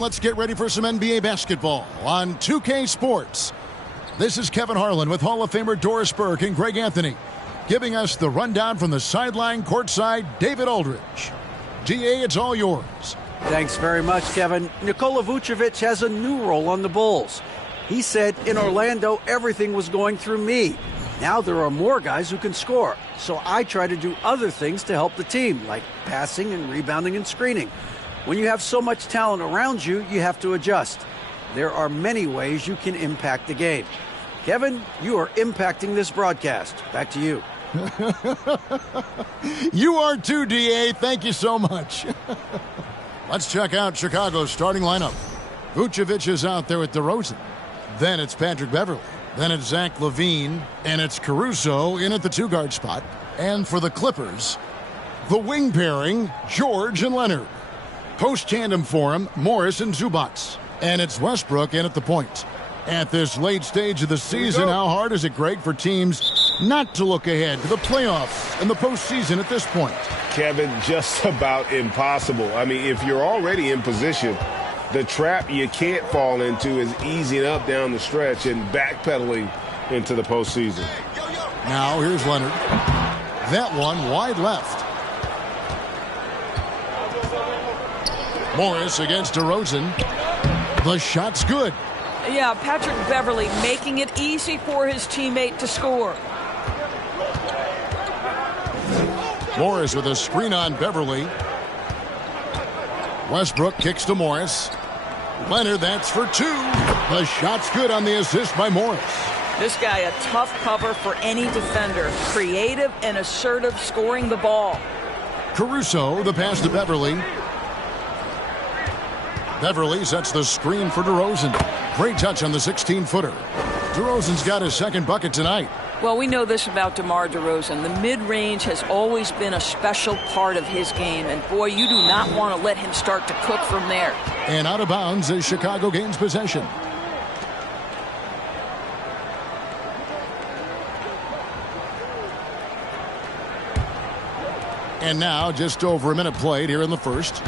Let's get ready for some NBA basketball on 2K Sports. This is Kevin Harlan with Hall of Famer Doris Burke and Greg Anthony, giving us the rundown from the sideline courtside, David Aldridge. DA, it's all yours. Thanks very much, Kevin. Nikola Vucevic has a new role on the Bulls. He said, in Orlando, everything was going through me. Now there are more guys who can score, so I try to do other things to help the team, like passing and rebounding and screening. When you have so much talent around you, you have to adjust. There are many ways you can impact the game. Kevin, you are impacting this broadcast. Back to you. You are too, DA. Thank you so much. Let's check out Chicago's starting lineup. Vucevic is out there with DeRozan. Then it's Patrick Beverley. Then it's Zach LaVine. And it's Caruso in at the two-guard spot. And for the Clippers, the wing pairing, George and Leonard. Post-tandem for him, Morris and Zubac. And it's Westbrook in at the point. At this late stage of the season, how hard is it, Greg, for teams not to look ahead to the playoffs and the postseason at this point? Kevin, just about impossible. I mean, if you're already in position, the trap you can't fall into is easing up down the stretch and backpedaling into the postseason. Now, here's Leonard. That one wide left. Morris against DeRozan. The shot's good. Yeah, Patrick Beverley making it easy for his teammate to score. Morris with a screen on Beverley. Westbrook kicks to Morris. Leonard, that's for two. The shot's good on the assist by Morris. This guy a tough cover for any defender. Creative and assertive scoring the ball. Caruso, the pass to Beverley. Beverley sets the screen for DeRozan. Great touch on the 16-footer. DeRozan's got his second bucket tonight. Well, we know this about DeMar DeRozan. The mid-range has always been a special part of his game. And, boy, you do not want to let him start to cook from there. And out of bounds as Chicago gains possession. And now just over a minute played here in the first.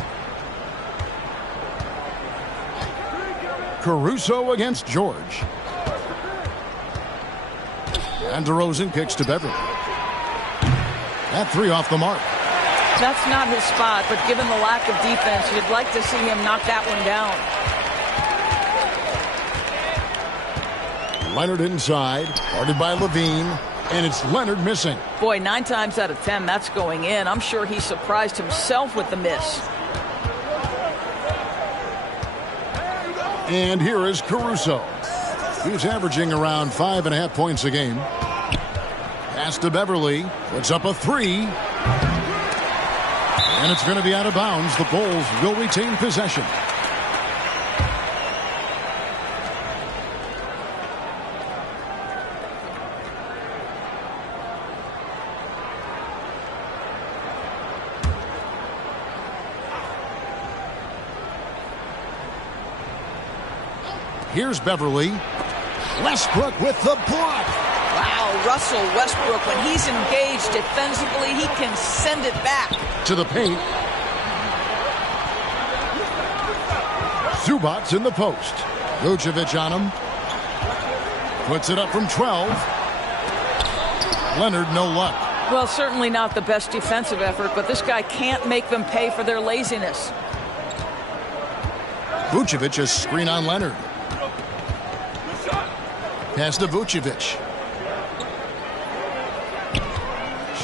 Caruso against George. And DeRozan kicks to Beverley. That three off the mark. That's not his spot, but given the lack of defense, you'd like to see him knock that one down. Leonard inside, guarded by LaVine, and it's Leonard missing. Boy, 9 times out of 10, that's going in. I'm sure he surprised himself with the miss. And here is Caruso. He's averaging around 5.5 points a game. Pass to Beverley. Puts up a three. And it's going to be out of bounds. The Bulls will retain possession. Here's Beverley. Westbrook with the block. Wow, Russell Westbrook, when he's engaged defensively, he can send it back. To the paint. Zubac in the post. Vucevic on him. Puts it up from 12. Leonard, no luck. Well, certainly not the best defensive effort, but this guy can't make them pay for their laziness. Vucevic a screen on Leonard. Pass to Vucevic.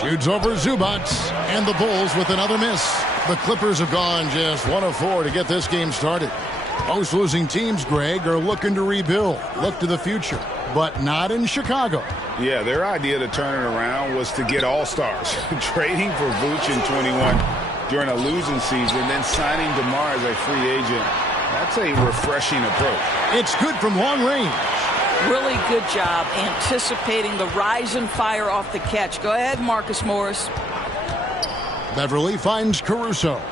Shoots over Zubac. And the Bulls with another miss. The Clippers have gone just 1 of 4 to get this game started. Most losing teams, Greg, are looking to rebuild. Look to the future. But not in Chicago. Yeah, their idea to turn it around was to get all-stars. Trading for Vuce in 21 during a losing season, then signing DeMar as a free agent. That's a refreshing approach. It's good from long range. Really good job anticipating the rise and fire off the catch. Go ahead, Marcus Morris. Beverley finds Caruso.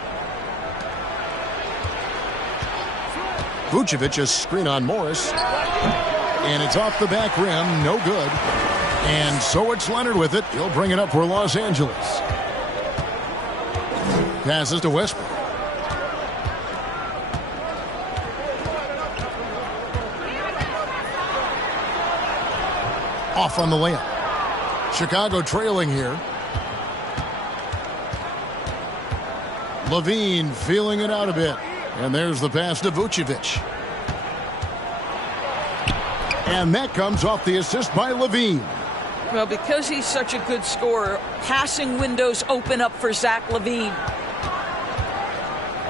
Vucevic a screen on Morris. And it's off the back rim. No good. And so it's Leonard with it. He'll bring it up for Los Angeles. Passes to Westbrook. Off on the layup. Chicago trailing here. Levine feeling it out a bit. And there's the pass to Vucevic. And that comes off the assist by Levine. Well, because he's such a good scorer, passing windows open up for Zach LaVine.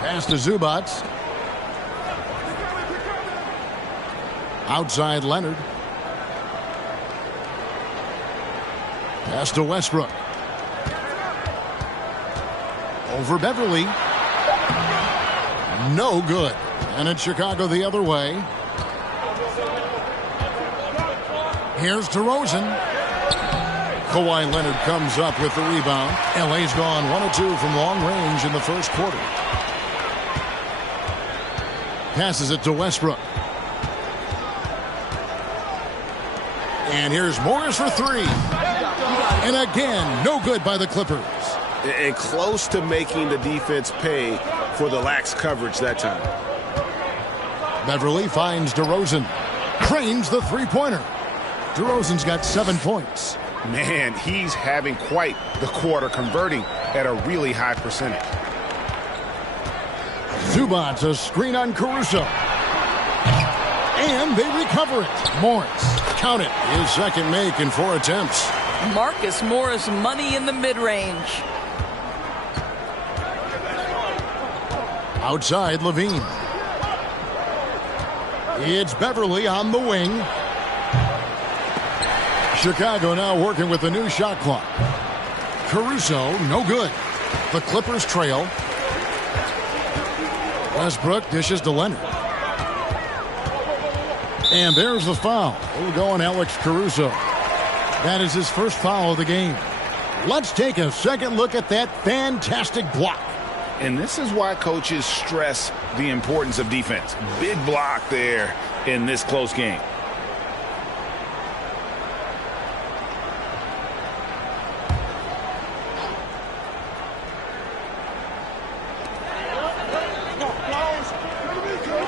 Pass to Zubac. Outside Leonard. Pass to Westbrook. Over Beverly. No good. And it's Chicago the other way. Here's DeRozan. Kawhi Leonard comes up with the rebound. LA's gone 1 of 2 from long range in the first quarter. Passes it to Westbrook. And here's Morris for 3. And again, no good by the Clippers. And close to making the defense pay for the lax coverage that time. Beverly finds DeRozan. Cranes the three-pointer. DeRozan's got 7 points. Man, he's having quite the quarter, converting at a really high percentage. Zubac, a screen on Caruso. And they recover it. Morris, count it, his second make in 4 attempts. Marcus Morris, money in the mid-range. Outside Levine. It's Beverly on the wing. Chicago now working with the new shot clock. Caruso, no good. The Clippers trail. Westbrook dishes to Leonard. And there's the foul. We'll go on Alex Caruso. That is his first foul of the game. Let's take a second look at that fantastic block. And this is why coaches stress the importance of defense. Big block there in this close game.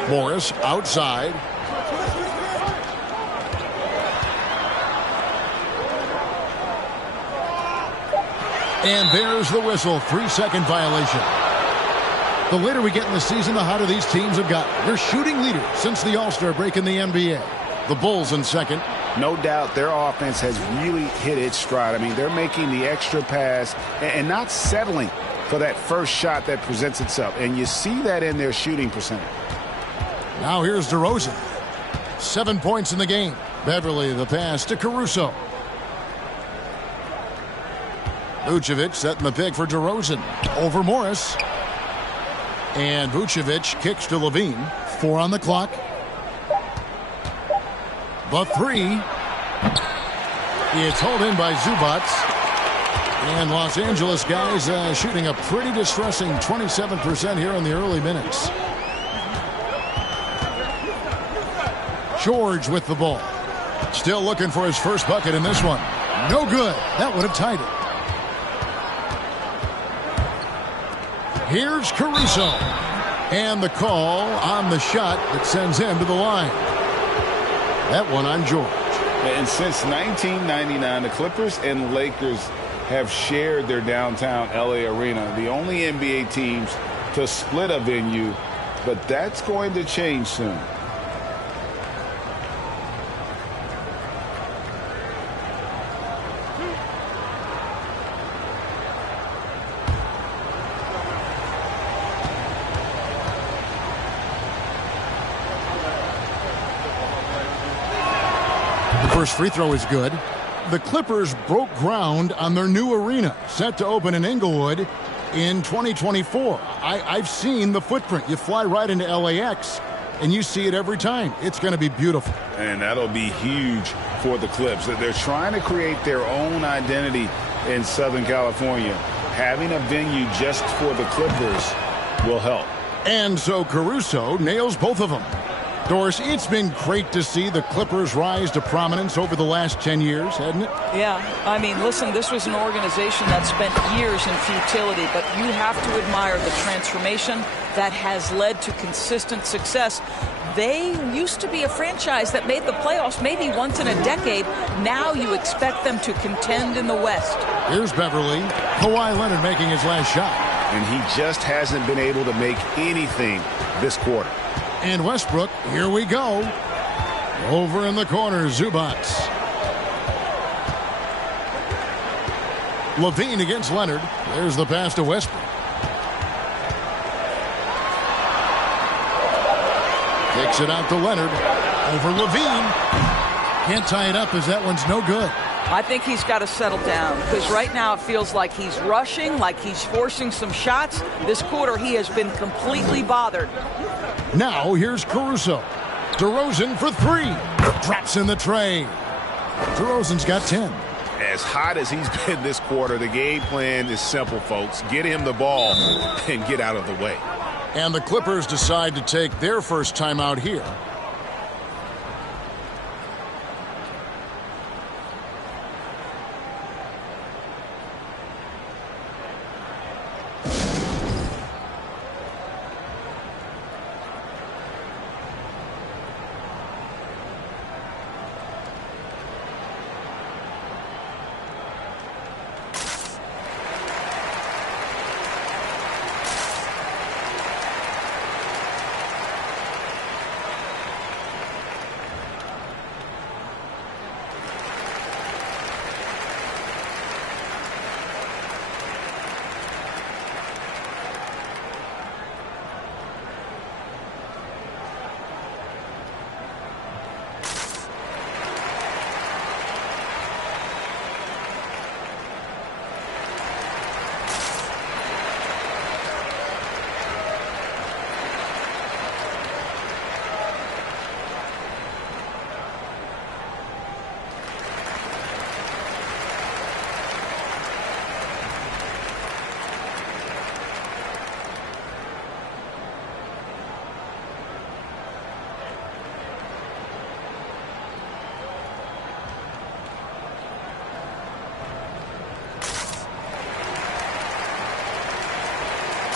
Morris outside. And there's the whistle. 3-second violation. The later we get in the season, the hotter these teams have gotten. They're shooting leaders since the All-Star break in the NBA. The Bulls in second. No doubt their offense has really hit its stride. I mean, they're making the extra pass and not settling for that first shot that presents itself. And you see that in their shooting percentage. Now here's DeRozan. 7 points in the game. Beverly, the pass to Caruso. Vucevic setting the pick for DeRozan. Over Morris. And Vucevic kicks to Levine. 4 on the clock. The 3. It's hauled in by Zubac. And Los Angeles guys shooting a pretty distressing 27% here in the early minutes. George with the ball. Still looking for his first bucket in this one. No good. That would have tied it. Here's Caruso. And the call on the shot that sends him to the line. That one on George. And since 1999, the Clippers and Lakers have shared their downtown LA arena. The only NBA teams to split a venue, but that's going to change soon. First free throw is good. The Clippers broke ground on their new arena, set to open in Inglewood in 2024. I've seen the footprint. You fly right into LAX, and you see it every time. It's going to be beautiful. And that'll be huge for the Clips. They're trying to create their own identity in Southern California. Having a venue just for the Clippers will help. And so Caruso nails both of them. Doris, it's been great to see the Clippers rise to prominence over the last 10 years, hasn't it? Yeah, I mean, listen, this was an organization that spent years in futility, but you have to admire the transformation that has led to consistent success. They used to be a franchise that made the playoffs maybe once in a decade. Now you expect them to contend in the West. Here's Beverly. Kawhi Leonard making his last shot. And he just hasn't been able to make anything this quarter. And Westbrook, here we go. Over in the corner, Zubac. Levine against Leonard. There's the pass to Westbrook. Takes it out to Leonard. Over Levine. Can't tie it up as that one's no good. I think he's got to settle down because right now it feels like he's rushing, like he's forcing some shots. This quarter he has been completely bothered. Now here's Caruso. DeRozan for three. Drops in the tray. DeRozan's got 10. As hot as he's been this quarter, the game plan is simple, folks. Get him the ball and get out of the way. And the Clippers decide to take their first timeout here.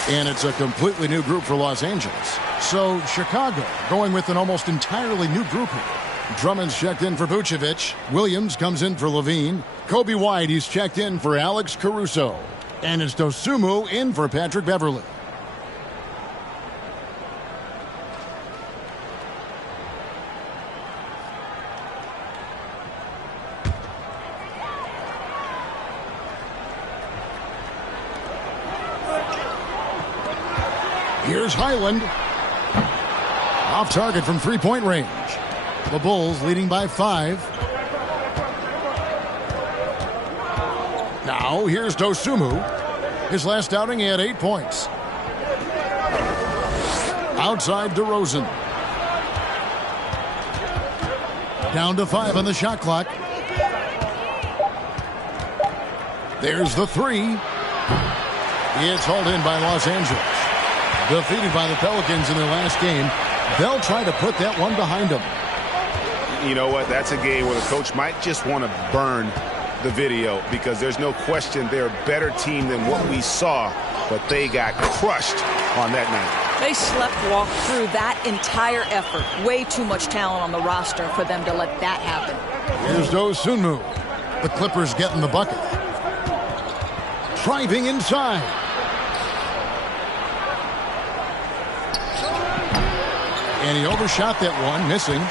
And it's a completely new group for Los Angeles. So Chicago going with an almost entirely new group here. Drummond's checked in for Vucevic. Williams comes in for Levine. Kobe White, he's checked in for Alex Caruso. And it's Dosunmu in for Patrick Beverly. Here's Highland. Off target from three-point range. The Bulls leading by 5. Now here's Dosunmu. His last outing he had 8 points. Outside DeRozan. Down to 5 on the shot clock. There's the 3. It's hauled in by Los Angeles. Defeated by the Pelicans in their last game, they'll try to put that one behind them. You know what? That's a game where the coach might just want to burn the video because there's no question they're a better team than what we saw, but they got crushed on that night. They slept-walked through that entire effort. Way too much talent on the roster for them to let that happen. Here's Dosunmu. The Clippers getting the bucket. Driving inside. And he overshot that one, missing.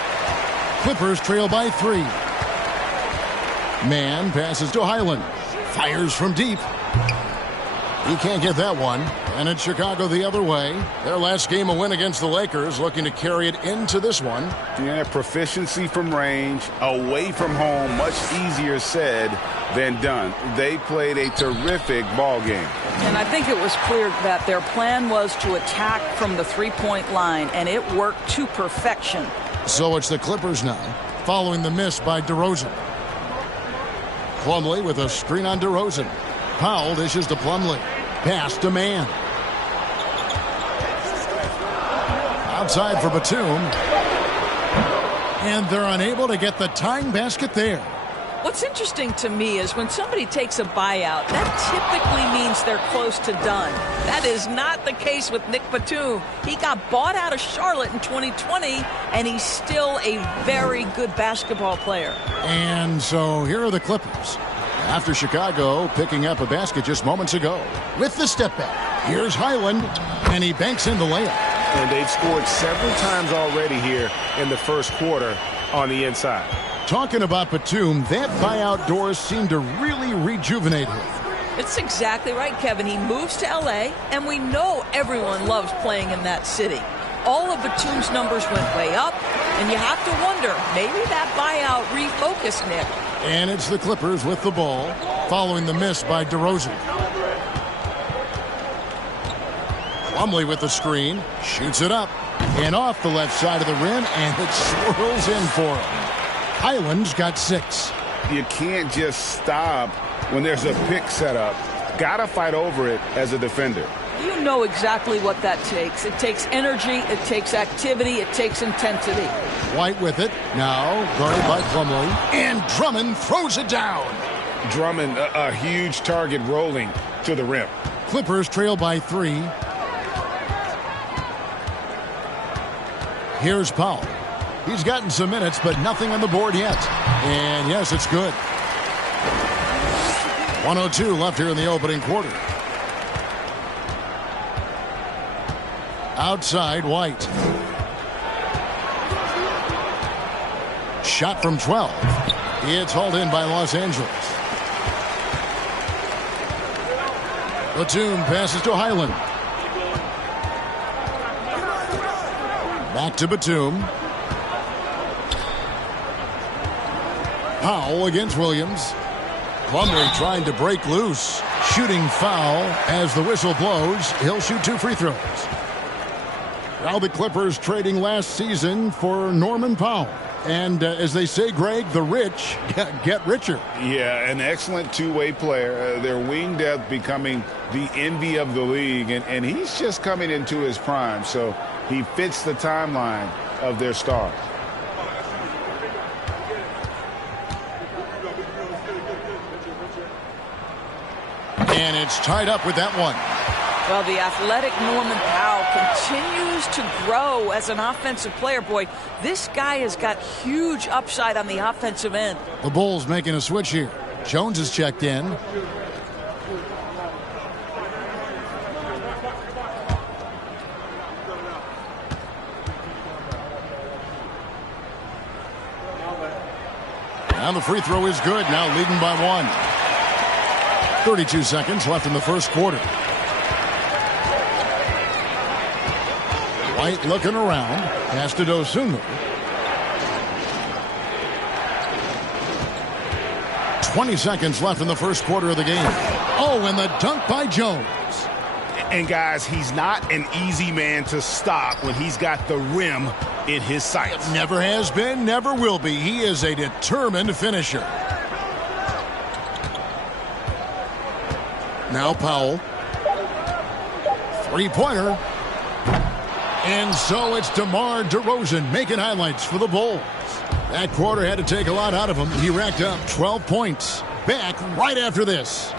Clippers trail by 3. Man passes to Highland. Fires from deep. He can't get that one. And it's Chicago the other way. Their last game a win against the Lakers, looking to carry it into this one. Yeah, proficiency from range, away from home, much easier said than done. They played a terrific ball game. And I think it was clear that their plan was to attack from the three-point line, and it worked to perfection. So it's the Clippers now, following the miss by DeRozan. Plumlee with a screen on DeRozan. Powell dishes to Plumlee. Pass to Man. Outside for Batum. And they're unable to get the tying basket there. What's interesting to me is when somebody takes a buyout, that typically means they're close to done. That is not the case with Nick Batum. He got bought out of Charlotte in 2020, and he's still a very good basketball player. And so here are the Clippers. After Chicago picking up a basket just moments ago. With the step back, here's Highland, and he banks in the layup. And they've scored several times already here in the first quarter on the inside. Talking about Batum, that buyout doors seem to really rejuvenate him. It's exactly right, Kevin. He moves to L.A., and we know everyone loves playing in that city. All of Batum's numbers went way up, and you have to wonder, maybe that buyout refocused Nick. And it's the Clippers with the ball, following the miss by DeRozan. Plumlee with the screen, shoots it up, and off the left side of the rim, and it swirls in for him. Highland's got 6. You can't just stop when there's a pick set up. Gotta fight over it as a defender. You know exactly what that takes. It takes energy, it takes activity, it takes intensity. White with it, now guarded by Plumlee, and Drummond throws it down. Drummond, a huge target rolling to the rim. Clippers trail by 3. Here's Powell. He's gotten some minutes, but nothing on the board yet. And yes, it's good. 1:02 left here in the opening quarter. Outside, White. Shot from 12. It's hauled in by Los Angeles. Batum passes to Highland. Back to Batum. Powell against Williams. Plumlee trying to break loose. Shooting foul as the whistle blows. He'll shoot 2 free throws. Now the Clippers trading last season for Norman Powell. And as they say, Greg, the rich get richer. Yeah, an excellent two-way player. Their wing depth becoming the envy of the league. And he's just coming into his prime. So he fits the timeline of their stars. And it's tied up with that one. Well, the athletic Norman Powell continues to grow as an offensive player. Boy, this guy has got huge upside on the offensive end. The Bulls making a switch here. Jones is checked in. And the free throw is good. Now leading by 1. 32 seconds left in the first quarter. White looking around. Pass to Dosunmu. 20 seconds left in the first quarter of the game. Oh, and the dunk by Jones. And guys, he's not an easy man to stop when he's got the rim in his sights. Never has been, never will be. He is a determined finisher. Now Powell. Three-pointer. And so it's DeMar DeRozan making highlights for the Bulls. That quarter had to take a lot out of him. He racked up 12 points. Back right after this.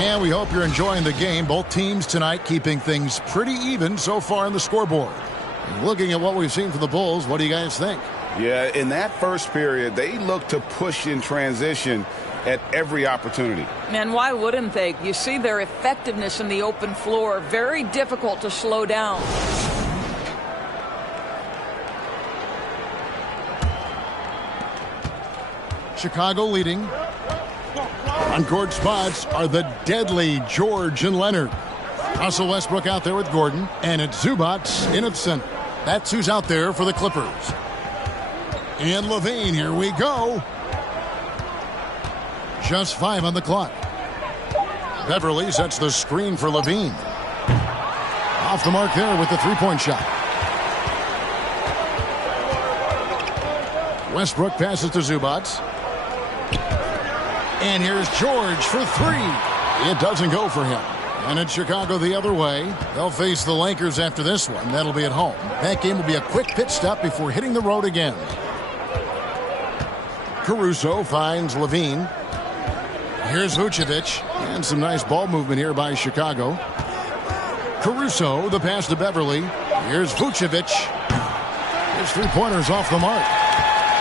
And we hope you're enjoying the game. Both teams tonight keeping things pretty even so far on the scoreboard. Looking at what we've seen from the Bulls, what do you guys think? Yeah, in that first period, they looked to push in transition at every opportunity. Man, why wouldn't they? You see their effectiveness in the open floor. Very difficult to slow down. Chicago leading. On-court spots are the deadly George and Leonard. Russell Westbrook out there with Gordon, and it's Zubats in at center. That's who's out there for the Clippers. And LaVine, here we go. Just 5 on the clock. Beverly sets the screen for Levine. Off the mark there with the three-point shot. Westbrook passes to Zubac. And here's George for three. It doesn't go for him. And it's Chicago the other way. They'll face the Lakers after this one. That'll be at home. That game will be a quick pit stop before hitting the road again. Caruso finds Levine. Here's Vucevic. And some nice ball movement here by Chicago. Caruso, the pass to Beverly. Here's Vucevic. His three-pointers off the mark.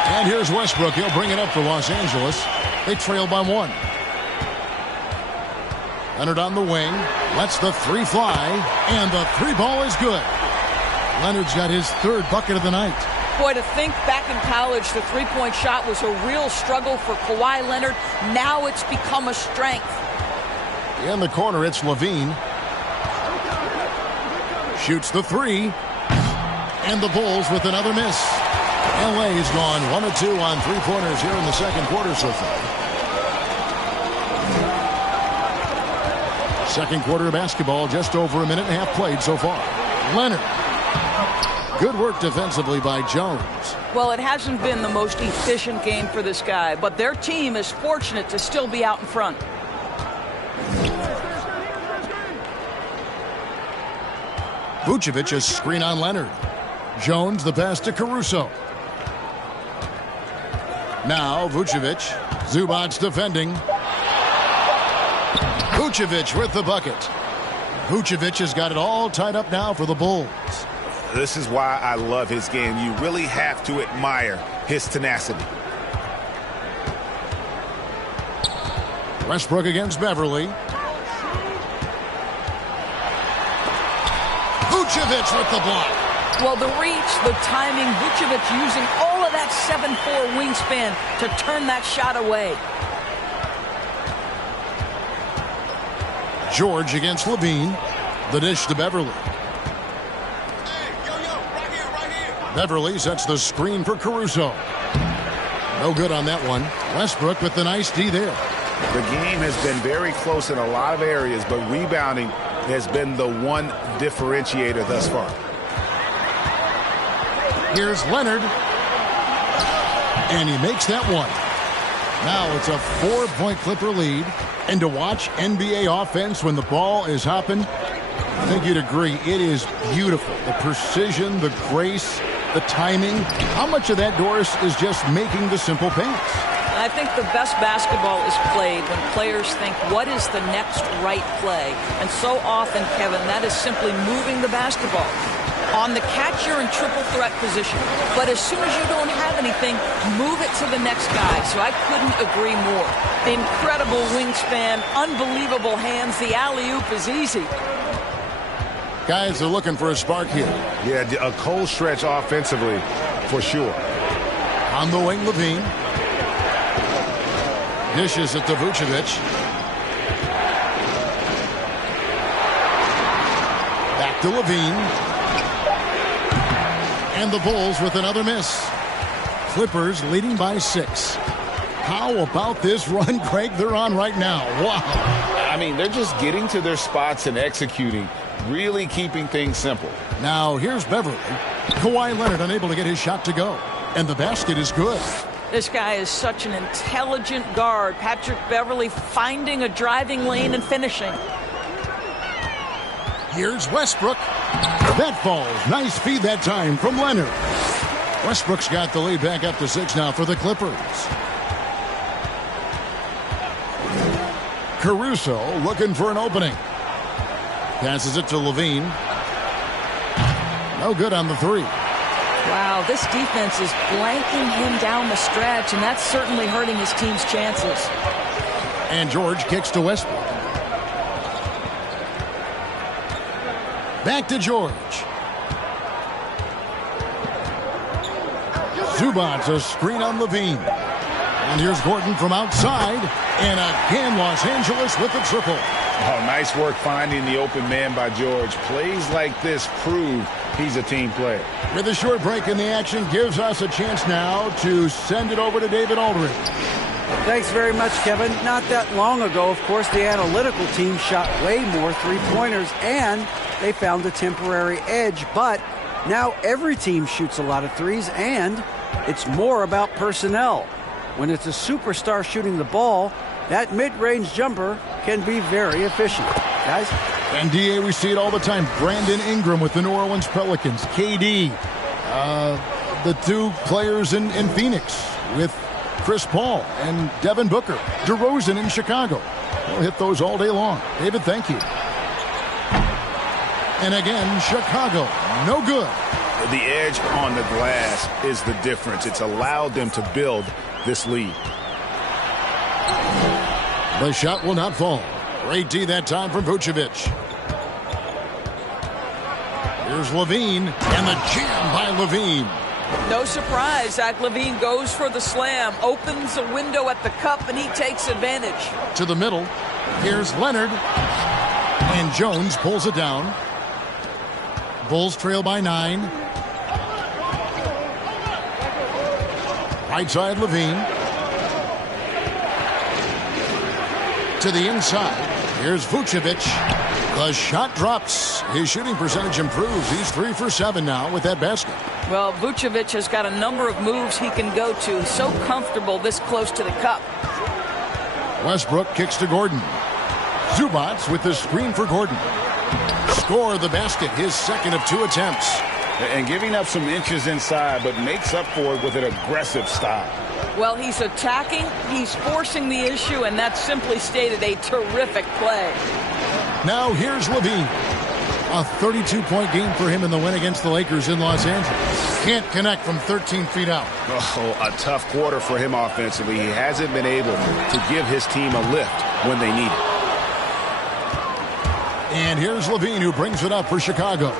And here's Westbrook. He'll bring it up for Los Angeles. They trail by one. Leonard on the wing. Lets the three fly. And the three ball is good. Leonard's got his third bucket of the night. Boy, to think back in college the three-point shot was a real struggle for Kawhi Leonard. Now it's become a strength. In the corner, it's Levine. Shoots the three. And the Bulls with another miss. LA's gone 1 of 2 on three-pointers here in the second quarter so far. Second quarter of basketball, just over a minute and a half played so far. Leonard. Good work defensively by Jones. Well, it hasn't been the most efficient game for this guy, but their team is fortunate to still be out in front. Vucevic a screen on Leonard. Jones the pass to Caruso. Now Vucevic. Zubac defending. Vucevic with the bucket. Vucevic has got it all tied up now for the Bulls. This is why I love his game. You really have to admire his tenacity. Westbrook against Beverly. Vucevic with the block. Well, the reach, the timing, Vucevic using all of that 7'4" wingspan to turn that shot away. George against Levine. The dish to Beverly. Beverly sets the screen for Caruso. No good on that one. Westbrook with the nice D there. The game has been very close in a lot of areas, but rebounding has been the one differentiator thus far. Here's Leonard. And he makes that one. Now it's a 4-point Clipper lead. And to watch NBA offense when the ball is hopping, I think you'd agree, it is beautiful. The precision, the grace, the timing. How much of that, Doris, is just making the simple pass? I think the best basketball is played when players think, what is the next right play? And so often, Kevin, that is simply moving the basketball. On the catch, you're in triple threat position. But as soon as you don't have anything, move it to the next guy. So I couldn't agree more. Incredible wingspan, unbelievable hands. The alley-oop is easy. Guys are looking for a spark here. Yeah, a cold stretch offensively, for sure. On the wing, Levine. Dishes it to Vucevic. Back to Levine. And the Bulls with another miss. Clippers leading by 6. How about this run, Craig, they're on right now? Wow. I mean, they're just getting to their spots and executing, really keeping things simple. Now here's Beverly. Kawhi Leonard unable to get his shot to go. And the basket is good. This guy is such an intelligent guard. Patrick Beverly finding a driving lane and finishing. Here's Westbrook. That falls. Nice feed that time from Leonard. Westbrook's got the lead back up to 6 now for the Clippers. Caruso looking for an opening. Passes it to Levine. No good on the three. Wow, this defense is blanking him down the stretch, and that's certainly hurting his team's chances. And George kicks to Westbrook. Back to George. Zubac a screen on Levine. And here's Gordon from outside. And again, Los Angeles with the triple. Oh, nice work finding the open man by George. Plays like this prove he's a team player. With a short break in the action, gives us a chance now to send it over to David Aldridge. Thanks very much, Kevin. Not that long ago, of course, the analytical team shot way more three-pointers, and they found a temporary edge. But now every team shoots a lot of threes, and it's more about personnel. When it's a superstar shooting the ball, that mid-range jumper can be very efficient. Guys? And, D.A., we see it all the time. Brandon Ingram with the New Orleans Pelicans. KD, the two players in Phoenix with Chris Paul and Devin Booker. DeRozan in Chicago. We'll hit those all day long. David, thank you. And again, Chicago, no good. The edge on the glass is the difference. It's allowed them to build this lead. The shot will not fall. Great D that time from Vucevic. Here's Levine, and the jam by Levine. No surprise, Zach LaVine goes for the slam, opens a window at the cup, and he takes advantage. To the middle. Here's Leonard. And Jones pulls it down. Bulls trail by 9. Right side, Levine. To the inside. Here's Vucevic. The shot drops. His shooting percentage improves. He's 3 for 7 now with that basket. Well, Vucevic has got a number of moves he can go to. He's so comfortable this close to the cup. Westbrook kicks to Gordon. Zubats with the screen for Gordon. Score the basket, his second of 2 attempts. And giving up some inches inside, but makes up for it with an aggressive style. Well, he's attacking, he's forcing the issue, and that's simply stated a terrific play. Now here's Levine. A 32-point game for him in the win against the Lakers in Los Angeles. Can't connect from 13 feet out. Oh, a tough quarter for him offensively. He hasn't been able to give his team a lift when they need it. And here's Levine, who brings it up for Chicago.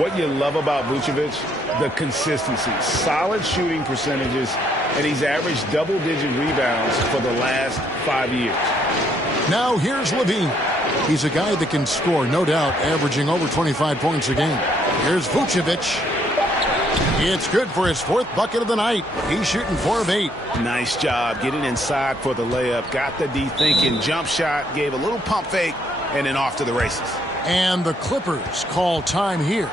What you love about Vucevic, the consistency, solid shooting percentages, and he's averaged double-digit rebounds for the last 5 years. Now here's Levine. He's a guy that can score, no doubt, averaging over 25 points a game. Here's Vucevic. It's good for his 4th bucket of the night. He's shooting 4 of 8. Nice job getting inside for the layup. Got the D thinking. Jump shot, gave a little pump fake, and then off to the races. And the Clippers call time here.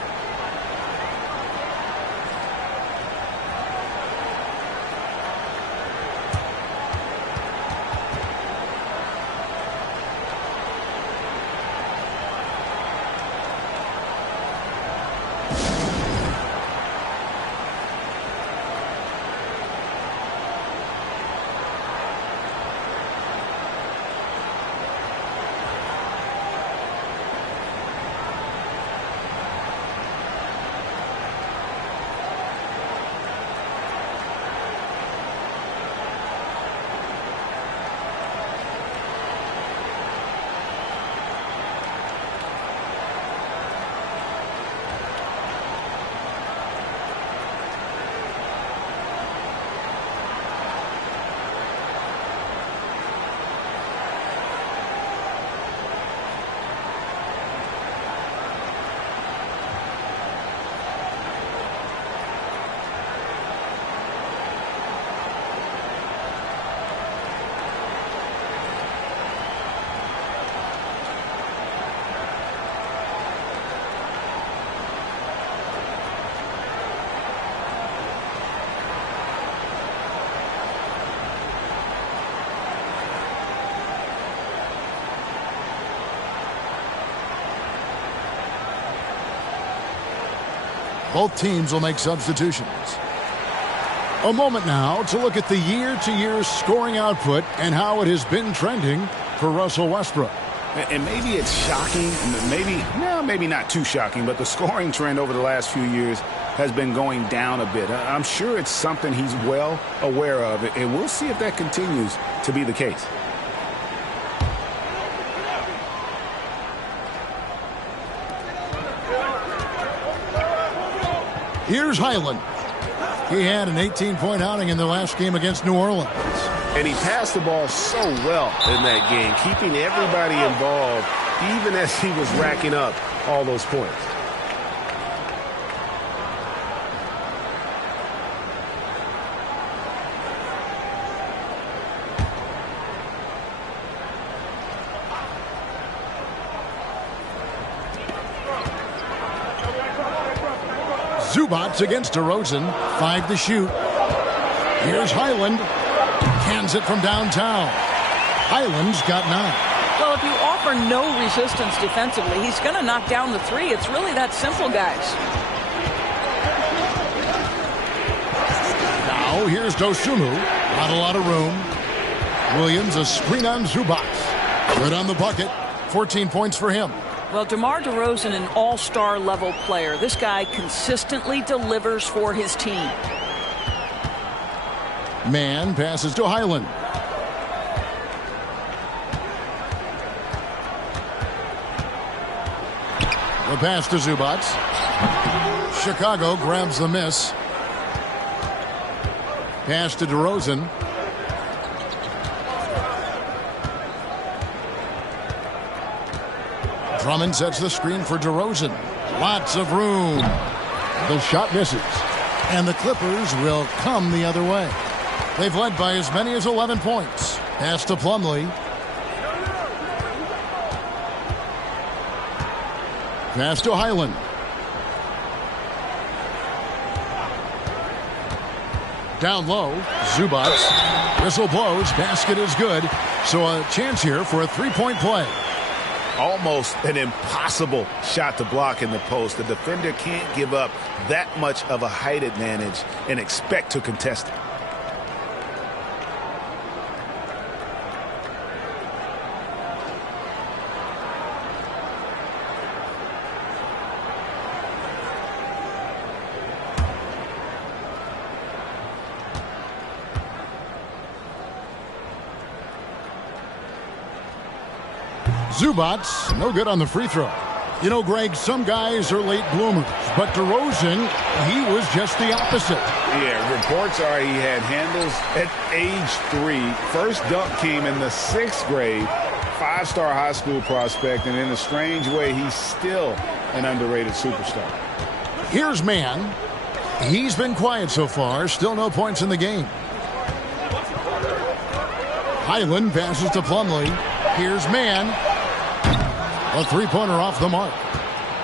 Both teams will make substitutions. A moment now to look at the year-to-year scoring output and how it has been trending for Russell Westbrook. And maybe it's shocking, maybe not too shocking, but the scoring trend over the last few years has been going down a bit. I'm sure it's something he's well aware of, and we'll see if that continues to be the case. Here's Highland. He had an 18-point outing in the last game against New Orleans. And he passed the ball so well in that game, keeping everybody involved, even as he was racking up all those points. Zubats against DeRozan. 5 to shoot. Here's Highland. Cans it from downtown. Highland's got 9. Well, if you offer no resistance defensively, he's going to knock down the three. It's really that simple, guys. Now here's Dosunmu. Not a lot of room. Williams a screen on Zubats. Good on the bucket. 14 points for him. Well, DeMar DeRozan, an all-star level player. This guy consistently delivers for his team. Man passes to Highland. The pass to Zubats. Chicago grabs the miss. Pass to DeRozan. Drummond sets the screen for DeRozan. Lots of room. The shot misses. And the Clippers will come the other way. They've led by as many as 11 points. Pass to Plumlee. Pass to Highland. Down low, Zubats. Whistle blows, basket is good. So a chance here for a three-point play. Almost an impossible shot to block in the post. The defender can't give up that much of a height advantage and expect to contest it. Zubats, no good on the free throw. You know, Greg, some guys are late bloomers, but DeRozan, he was just the opposite. Yeah, reports are he had handles at age 3. First dunk came in the 6th grade. 5-star high school prospect, and in a strange way, he's still an underrated superstar. Here's Man. He's been quiet so far. Still no points in the game. Highland passes to Plumlee. Here's Man. A three-pointer off the mark.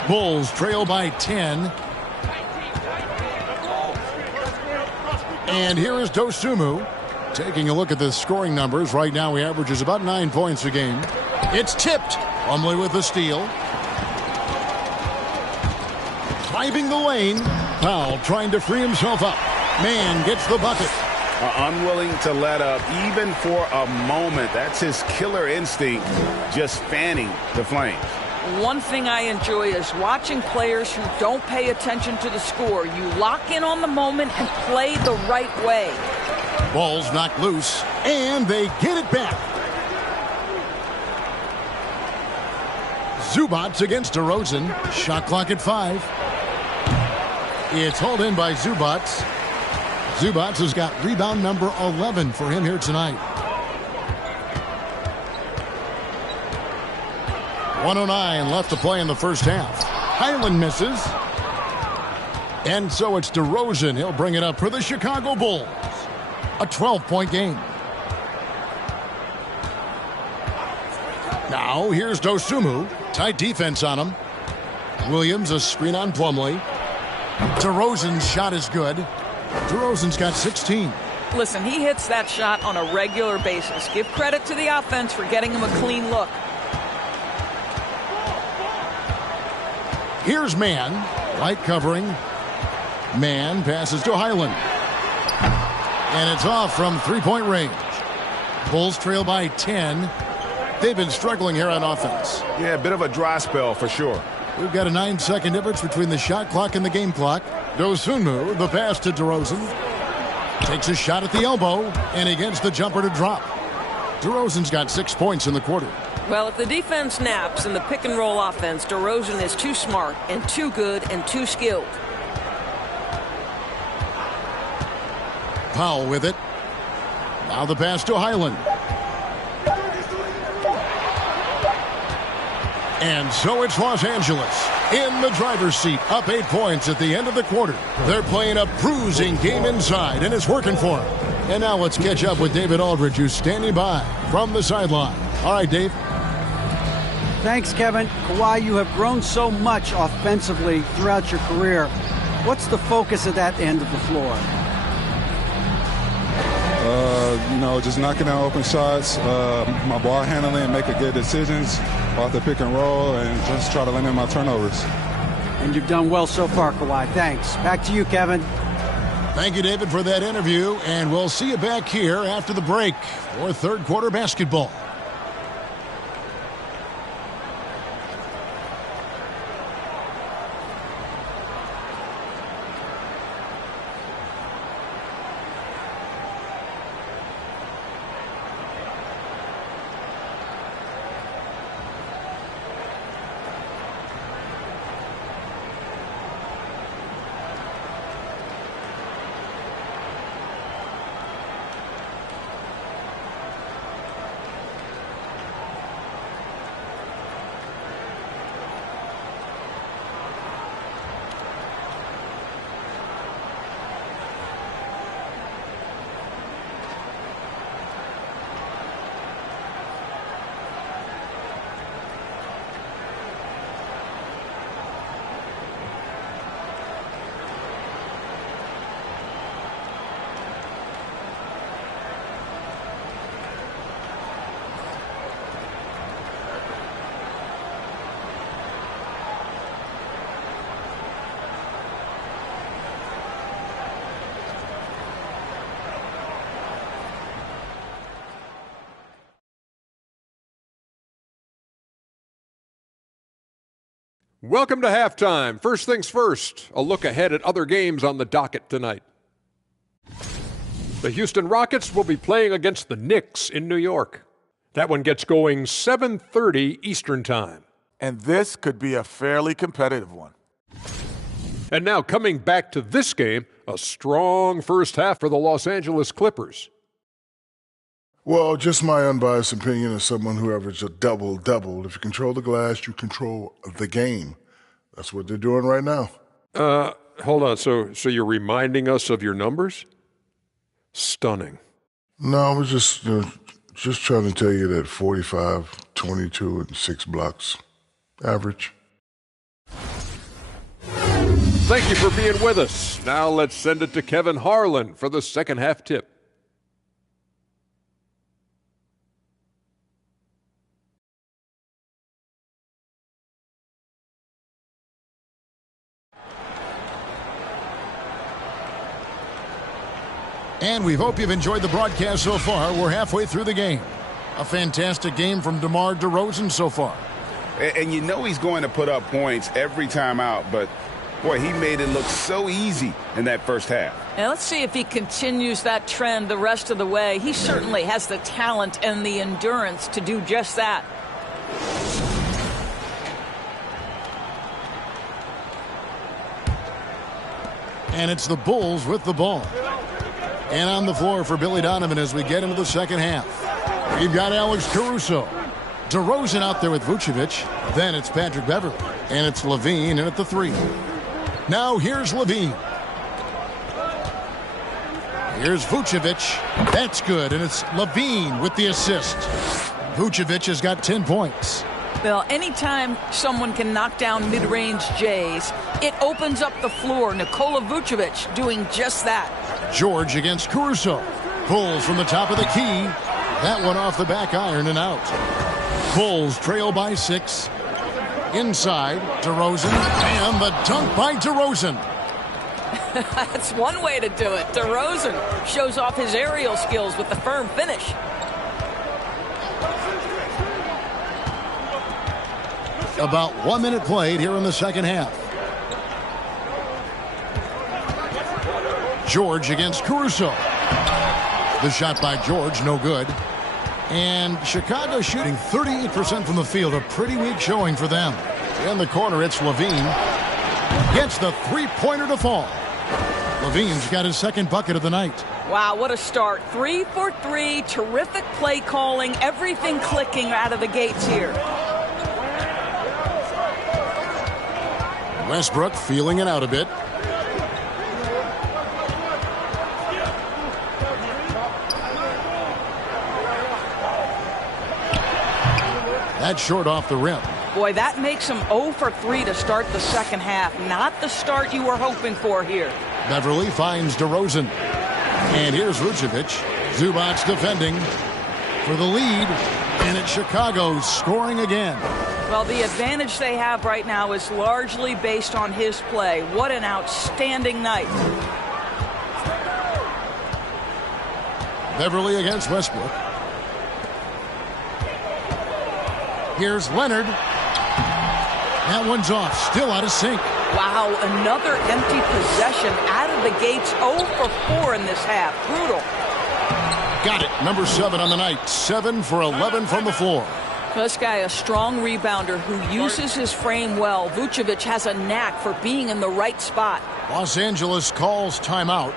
Bulls trail by 10. And here is Dosunmu. Taking a look at the scoring numbers. Right now he averages about 9 points a game. It's tipped. Plumlee with the steal. Driving the lane. Powell trying to free himself up. Man gets the bucket. Unwilling to let up even for a moment. That's his killer instinct, just fanning the flames. One thing I enjoy is watching players who don't pay attention to the score. You lock in on the moment and play the right way. Ball's knocked loose, and they get it back. Zubats against DeRozan. Shot clock at 5. It's hauled in by Zubats. Zubats has got rebound number 11 for him here tonight. 1:09 left to play in the first half. Highland misses. And so it's DeRozan. He'll bring it up for the Chicago Bulls. A 12-point game. Now here's Dosunmu. Tight defense on him. Williams a screen on Plumlee. DeRozan's shot is good. DeRozan's got 16. Listen, he hits that shot on a regular basis. Give credit to the offense for getting him a clean look. Here's Man. Light covering. Man passes to Highland. And it's off from three-point range. Bulls trail by 10. They've been struggling here on offense. Yeah, a bit of a dry spell for sure. We've got a 9-second difference between the shot clock and the game clock. Dosunmu, the pass to DeRozan. Takes a shot at the elbow, and he gets the jumper to drop. DeRozan's got 6 points in the quarter. Well, if the defense naps in the pick-and-roll offense, DeRozan is too smart and too good and too skilled. Powell with it. Now the pass to Highland. And so it's Los Angeles in the driver's seat, up 8 points at the end of the quarter. They're playing a bruising game inside, and it's working for them. And now let's catch up with David Aldridge, who's standing by from the sideline. All right, Dave. Thanks, Kevin. Kawhi, you have grown so much offensively throughout your career. What's the focus of that end of the floor? Just knocking down open shots, my ball handling, making good decisions off the pick and roll, and just try to limit my turnovers. And you've done well so far, Kawhi. Thanks. Back to you, Kevin. Thank you, David, for that interview, and we'll see you back here after the break for third quarter basketball. Welcome to halftime. First things first, a look ahead at other games on the docket tonight. The Houston Rockets will be playing against the Knicks in New York. That one gets going 7:30 Eastern Time. And this could be a fairly competitive one. And now coming back to this game, a strong first half for the Los Angeles Clippers. Well, just my unbiased opinion as someone who averaged a double-double. If you control the glass, you control the game. That's what they're doing right now. Hold on. So you're reminding us of your numbers? Stunning. No, I was just trying to tell you that 45, 22, and 6 blocks. Average. Thank you for being with us. Now let's send it to Kevin Harlan for the second half tip. And we hope you've enjoyed the broadcast so far. We're halfway through the game. A fantastic game from DeMar DeRozan so far. And you know he's going to put up points every time out, but boy, he made it look so easy in that first half. And let's see if he continues that trend the rest of the way. He certainly has the talent and the endurance to do just that. And it's the Bulls with the ball. And on the floor for Billy Donovan as we get into the second half. We've got Alex Caruso. DeRozan out there with Vucevic. Then it's Patrick Beverley. And it's Levine in at the 3. Now here's Levine. Here's Vucevic. That's good. And it's Levine with the assist. Vucevic has got 10 points. Well, anytime someone can knock down mid-range J's, it opens up the floor. Nikola Vucevic doing just that. George against Caruso. Bulls from the top of the key. That one off the back iron and out. Bulls trail by 6. Inside, DeRozan. And the dunk by DeRozan. That's one way to do it. DeRozan shows off his aerial skills with the firm finish. About 1 minute played here in the second half. George against Caruso. The shot by George, no good. And Chicago shooting 38% from the field. A pretty weak showing for them. In the corner, it's Levine. Gets the three-pointer to fall. Levine's got his second bucket of the night. Wow, what a start. 3 for 3. Terrific play calling. Everything clicking out of the gates here. Westbrook feeling it out a bit. That's short off the rim. Boy, that makes him 0 for 3 to start the second half. Not the start you were hoping for here. Beverly finds DeRozan. And here's Vucevic. Zubac's defending for the lead. And it's Chicago scoring again. Well, the advantage they have right now is largely based on his play. What an outstanding night. Beverly against Westbrook. Here's Leonard. That one's off. Still out of sync. Wow, another empty possession out of the gates. 0 for 4 in this half. Brutal. Got it. Number 7 on the night. 7 for 11 from the floor. This guy, a strong rebounder who uses his frame well. Vucevic has a knack for being in the right spot. Los Angeles calls timeout.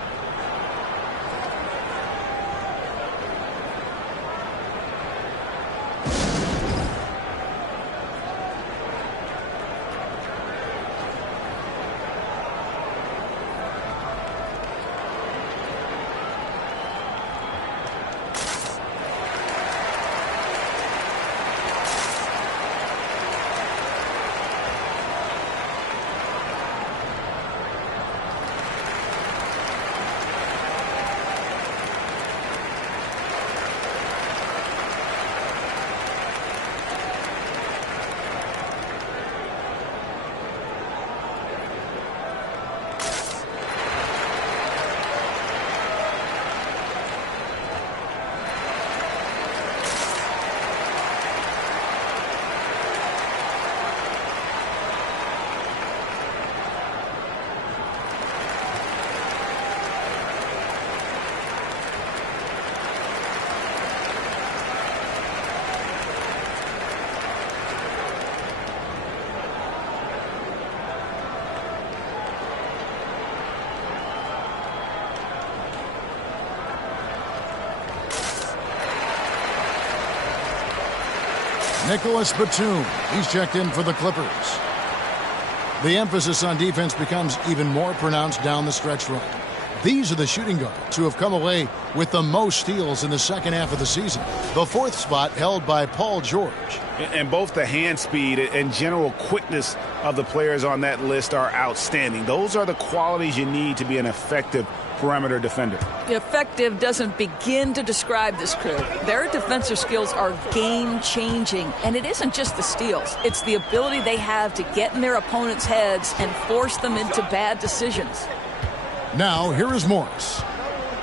Nicholas Batum. He's checked in for the Clippers. The emphasis on defense becomes even more pronounced down the stretch run. These are the shooting guards who have come away with the most steals in the second half of the season. The 4th spot held by Paul George. And both the hand speed and general quickness of the players on that list are outstanding. Those are the qualities you need to be an effective perimeter defender. Effective doesn't begin to describe this crew. Their defensive skills are game-changing, and it isn't just the steals. It's the ability they have to get in their opponents' heads and force them into bad decisions. Now, here is Morris.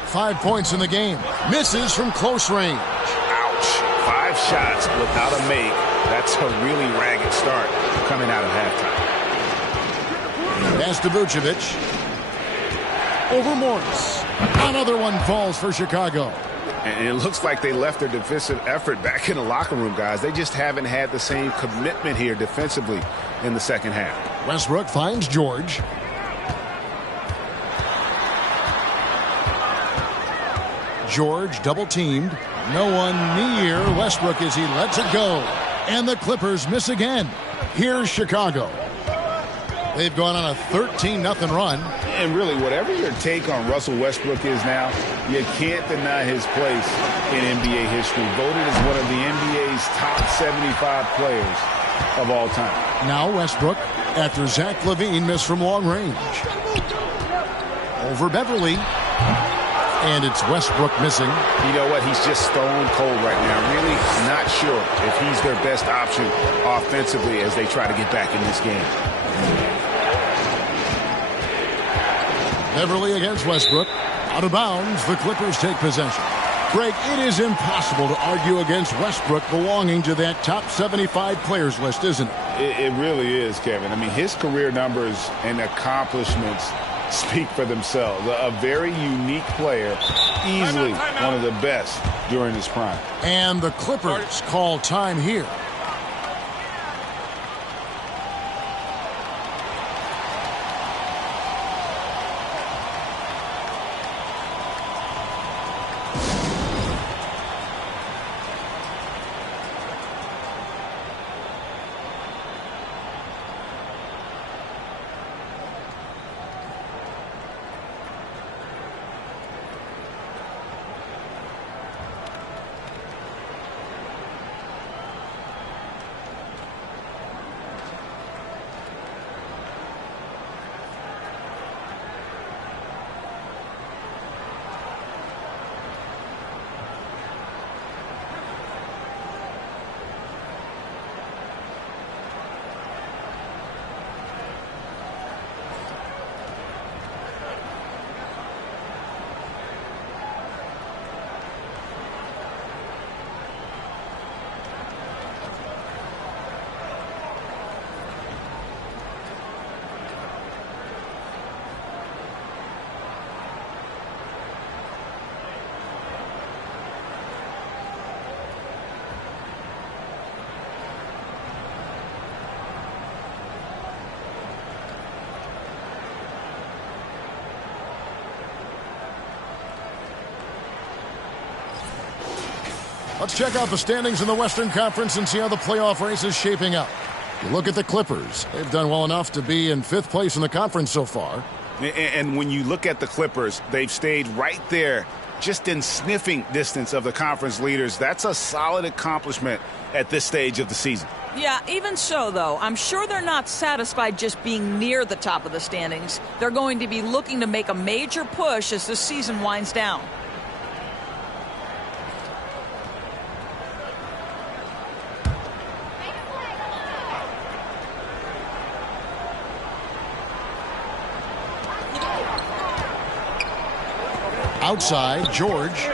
5 points in the game. Misses from close range. Ouch. 5 shots without a make. That's a really ragged start coming out of halftime. Pass to Vucevic. Over Morris. Another one falls for Chicago. And it looks like they left their defensive effort back in the locker room, guys. They just haven't had the same commitment here defensively in the second half. Westbrook finds George. George double-teamed. No one near Westbrook as he lets it go. And the Clippers miss again. Here's Chicago. They've gone on a 13-0 run. And really, whatever your take on Russell Westbrook is now, you can't deny his place in NBA history. Voted as one of the NBA's top 75 players of all time. Now Westbrook, after Zach LaVine missed from long range. Over Beverly. And it's Westbrook missing. You know what? He's just stone cold right now. Really not sure if he's their best option offensively as they try to get back in this game. Beverly against Westbrook. Out of bounds, the Clippers take possession. Greg, it is impossible to argue against Westbrook belonging to that top 75 players list, isn't it? It really is, Kevin. I mean, his career numbers and accomplishments speak for themselves. A very unique player, easily one of the best during his prime. And the Clippers call time here. Let's check out the standings in the Western Conference and see how the playoff race is shaping up. You look at the Clippers. They've done well enough to be in 5th place in the conference so far. And when you look at the Clippers, they've stayed right there, just in sniffing distance of the conference leaders. That's a solid accomplishment at this stage of the season. Yeah, even so, though, I'm sure they're not satisfied just being near the top of the standings. They're going to be looking to make a major push as the season winds down. Outside, George.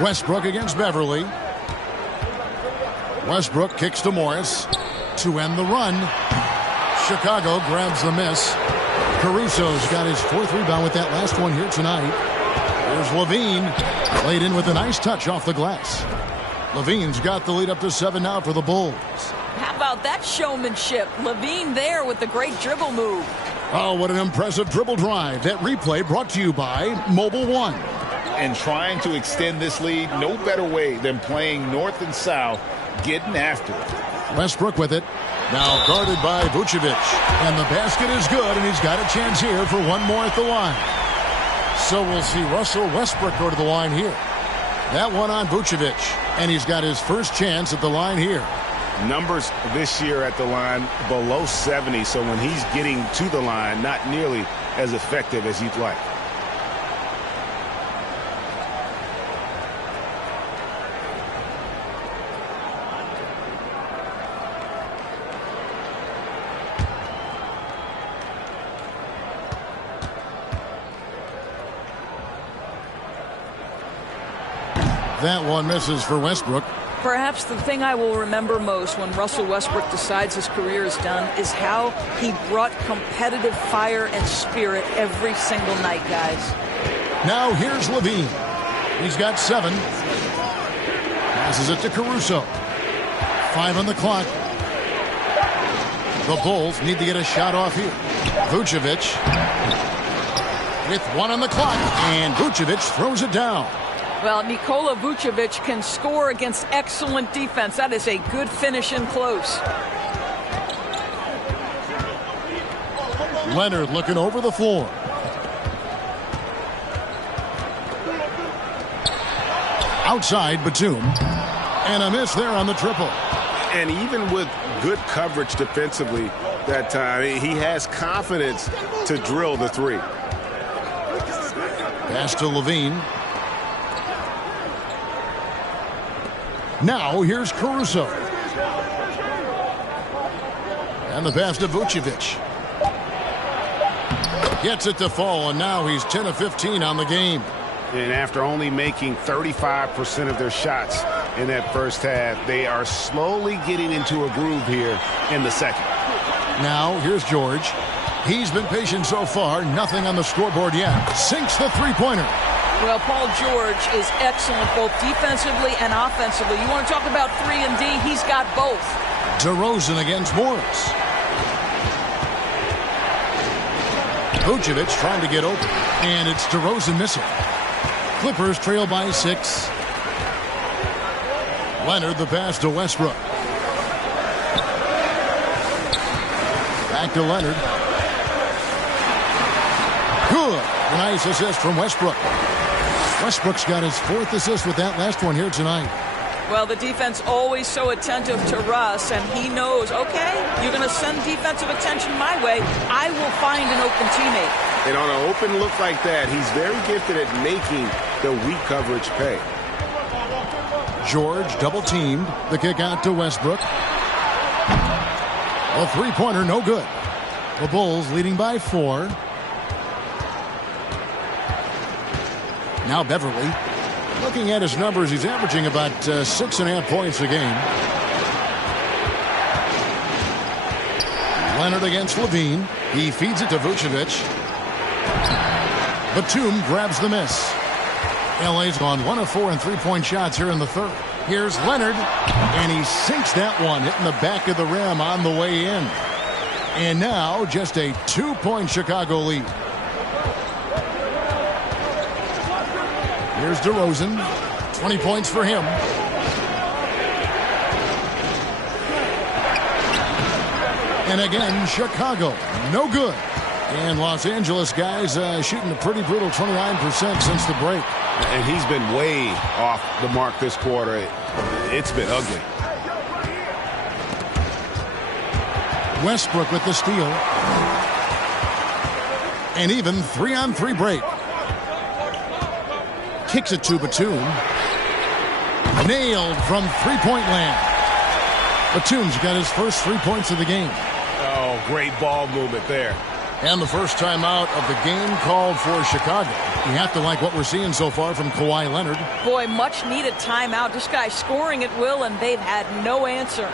Westbrook against Beverly. Westbrook kicks to Morris to end the run. Chicago grabs the miss. Caruso's got his 4th rebound with that last one here tonight. Here's Levine. Laid in with a nice touch off the glass. Levine's got the lead up to 7 now for the Bulls. How about that showmanship? Levine there with the great dribble move. Oh, what an impressive dribble drive. That replay brought to you by Mobile One. And trying to extend this lead, no better way than playing north and south, getting after it. Westbrook with it. Now guarded by Vucevic. And the basket is good, and he's got a chance here for one more at the line. So we'll see Russell Westbrook go to the line here. That one on Vucevic. And he's got his first chance at the line here. Numbers this year at the line below 70, so when he's getting to the line, not nearly as effective as you'd like. That one misses for Westbrook. Perhaps the thing I will remember most when Russell Westbrook decides his career is done is how he brought competitive fire and spirit every single night, guys. Now here's Levine. He's got 7. Passes it to Caruso. 5 on the clock. The Bulls need to get a shot off here. Vucevic with 1 on the clock, and Vucevic throws it down. Well, Nikola Vucevic can score against excellent defense. That is a good finish in close. Leonard looking over the floor. Outside, Batum. And a miss there on the triple. And even with good coverage defensively that time, he has confidence to drill the 3. Pass to Levine. Now here's Caruso. And the pass to Vucevic. Gets it to fall, and now he's 10 of 15 on the game. And after only making 35% of their shots in that first half, they are slowly getting into a groove here in the second. Now here's George. He's been patient so far. Nothing on the scoreboard yet. Sinks the three-pointer. Well, Paul George is excellent both defensively and offensively. You want to talk about 3 and D, he's got both. DeRozan against Morris. Vucevic trying to get open, and it's DeRozan missing. Clippers trail by 6. Leonard the pass to Westbrook. Back to Leonard. Good. A nice assist from Westbrook. Westbrook's got his 4th assist with that last one here tonight. Well, the defense always so attentive to Russ, and he knows, okay, you're going to send defensive attention my way. I will find an open teammate. And on an open look like that, he's very gifted at making the weak coverage pay. George double-teamed. The kick out to Westbrook. A three-pointer, no good. The Bulls leading by 4. Now Beverly. Looking at his numbers, he's averaging about 6.5 points a game. Leonard against Levine. He feeds it to Vucevic. Batum grabs the miss. LA's gone 1 of 4 in three-point shots here in the third. Here's Leonard, and he sinks that one, hitting the back of the rim on the way in. And now just a 2-point Chicago lead. Here's DeRozan. 20 points for him. And again, Chicago, no good. And Los Angeles guys shooting a pretty brutal 29% since the break. And he's been way off the mark this quarter. It's been ugly. Westbrook with the steal. And even 3-on-3 break. Kicks it to Batum. Nailed from three-point land. Batum's got his first 3 points of the game. Oh, great ball movement there. And the first timeout of the game called for Chicago. You have to like what we're seeing so far from Kawhi Leonard. Boy, much needed timeout. This guy's scoring at will, and they've had no answer.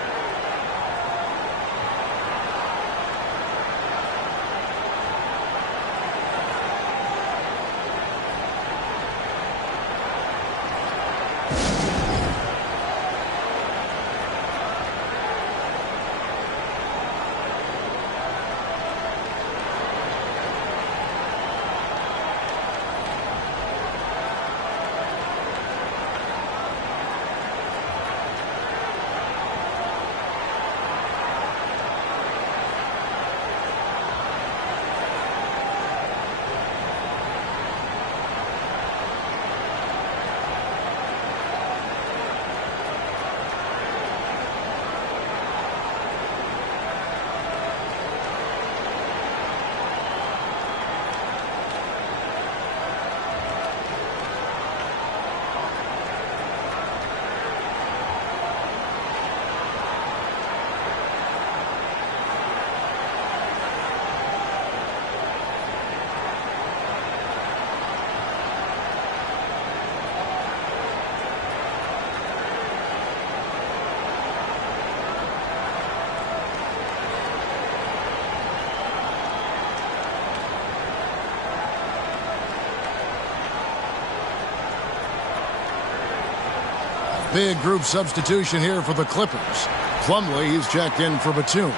Big group substitution here for the Clippers. Plumlee, he's checked in for Batum.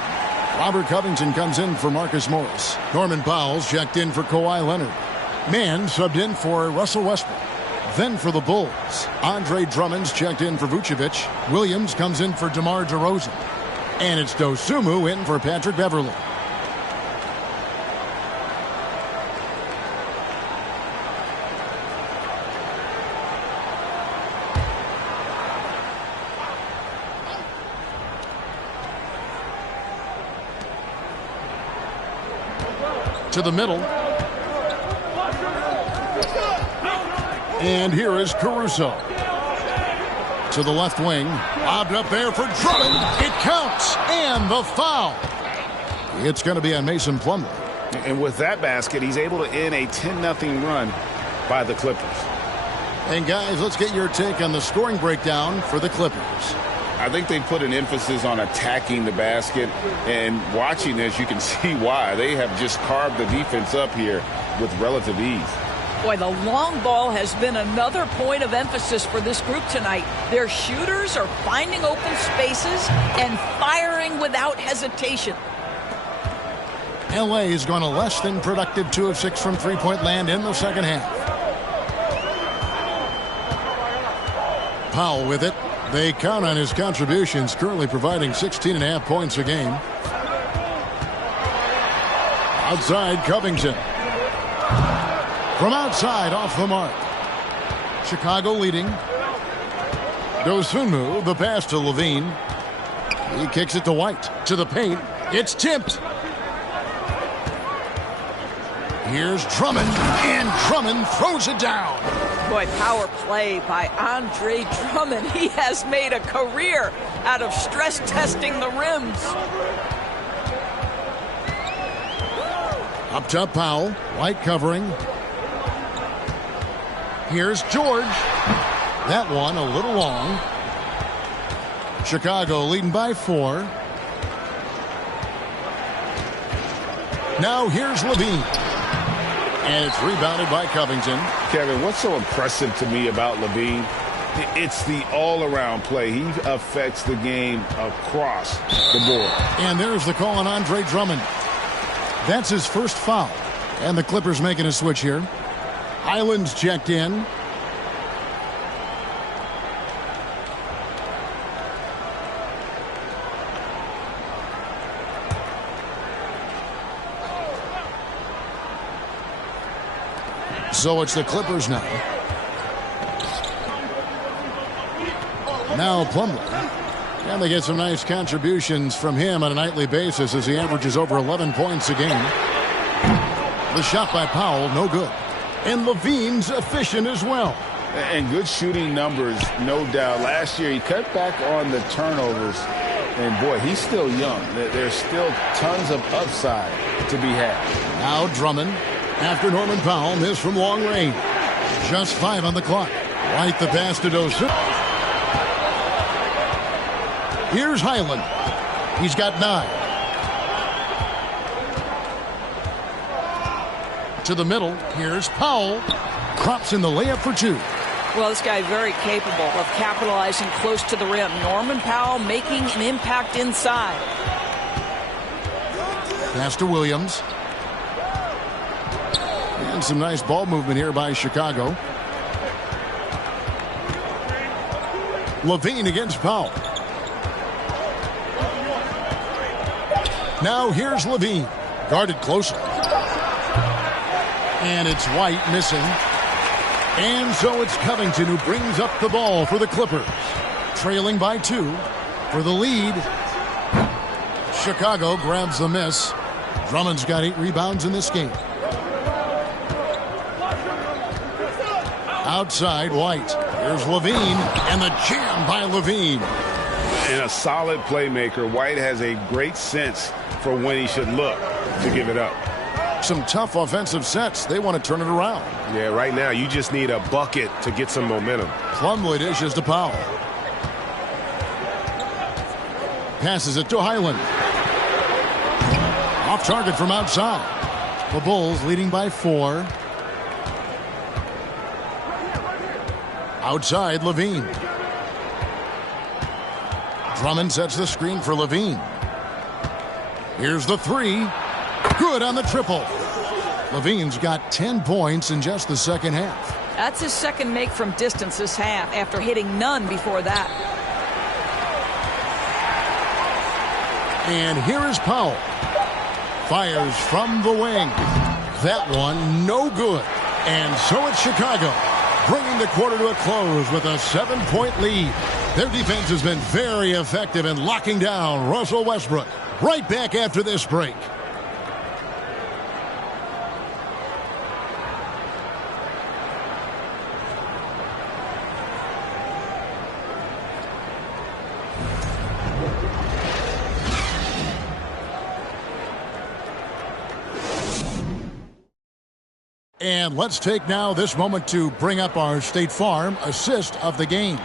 Robert Covington comes in for Marcus Morris. Norman Powell's checked in for Kawhi Leonard. Mann subbed in for Russell Westbrook. Then for the Bulls, Andre Drummond's checked in for Vucevic. Williams comes in for DeMar DeRozan. And it's Dosunmu in for Patrick Beverley. To the middle. And here is Caruso. To the left wing. Lobbed up there for Drummond. It counts. And the foul. It's going to be on Mason Plumlee. And with that basket, he's able to end a 10-0 run by the Clippers. And guys, let's get your take on the scoring breakdown for the Clippers. I think they put an emphasis on attacking the basket, and watching this, you can see why. They have just carved the defense up here with relative ease. Boy, the long ball has been another point of emphasis for this group tonight. Their shooters are finding open spaces and firing without hesitation. L.A. has gone a less than productive 2 of 6 from three-point land in the second half. Powell with it. They count on his contributions, currently providing 16.5 points a game. Outside, Covington. From outside, off the mark. Chicago leading. Dosunmu, the pass to Levine. He kicks it to White. To the paint. It's tipped. Here's Drummond, and Drummond throws it down. Boy, power play by Andre Drummond. He has made a career out of stress testing the rims. Up top, Powell. White covering. Here's George. That one a little long. Chicago leading by 4. Now here's Levine. And it's rebounded by Covington. Kevin, what's so impressive to me about Levine? It's the all-around play. He affects the game across the board. And there's the call on Andre Drummond. That's his first foul. And the Clippers making a switch here. Highland's checked in. So it's the Clippers now. Now Plumlee. And they get some nice contributions from him on a nightly basis as he averages over 11 points a game. The shot by Powell, no good. And Levine's efficient as well. And good shooting numbers, no doubt. Last year, he cut back on the turnovers. And, boy, he's still young. There's still tons of upside to be had. Now Drummond, after Norman Powell, missed from long range. Just 5 on the clock. White the pass to Dosun. Here's Highland. He's got 9. To the middle. Here's Powell. Crops in the layup for 2. Well, this guy very capable of capitalizing close to the rim. Norman Powell making an impact inside. Pass to Williams. And some nice ball movement here by Chicago. Levine against Powell. Now here's Levine. Guarded closely. And it's White missing. And so it's Covington who brings up the ball for the Clippers. Trailing by 2 for the lead. Chicago grabs the miss. Drummond's got 8 rebounds in this game. Outside, White. Here's Levine. And the jam by Levine. And a solid playmaker. White has a great sense for when he should look to give it up. Some tough offensive sets. They want to turn it around. Yeah, right now you just need a bucket to get some momentum. Plumlee dishes to Powell. Passes it to Highland. Off target from outside. The Bulls leading by 4. Outside, Levine. Drummond sets the screen for Levine. Here's the 3. Good on the triple. Levine's got 10 points in just the second half. That's his second make from distance this half after hitting none before that. And here is Powell. Fires from the wing. That one no good. And so it's Chicago, bringing the quarter to a close with a 7-point lead. Their defense has been very effective in locking down Russell Westbrook. Right back after this break. And let's take now this moment to bring up our State Farm assist of the game.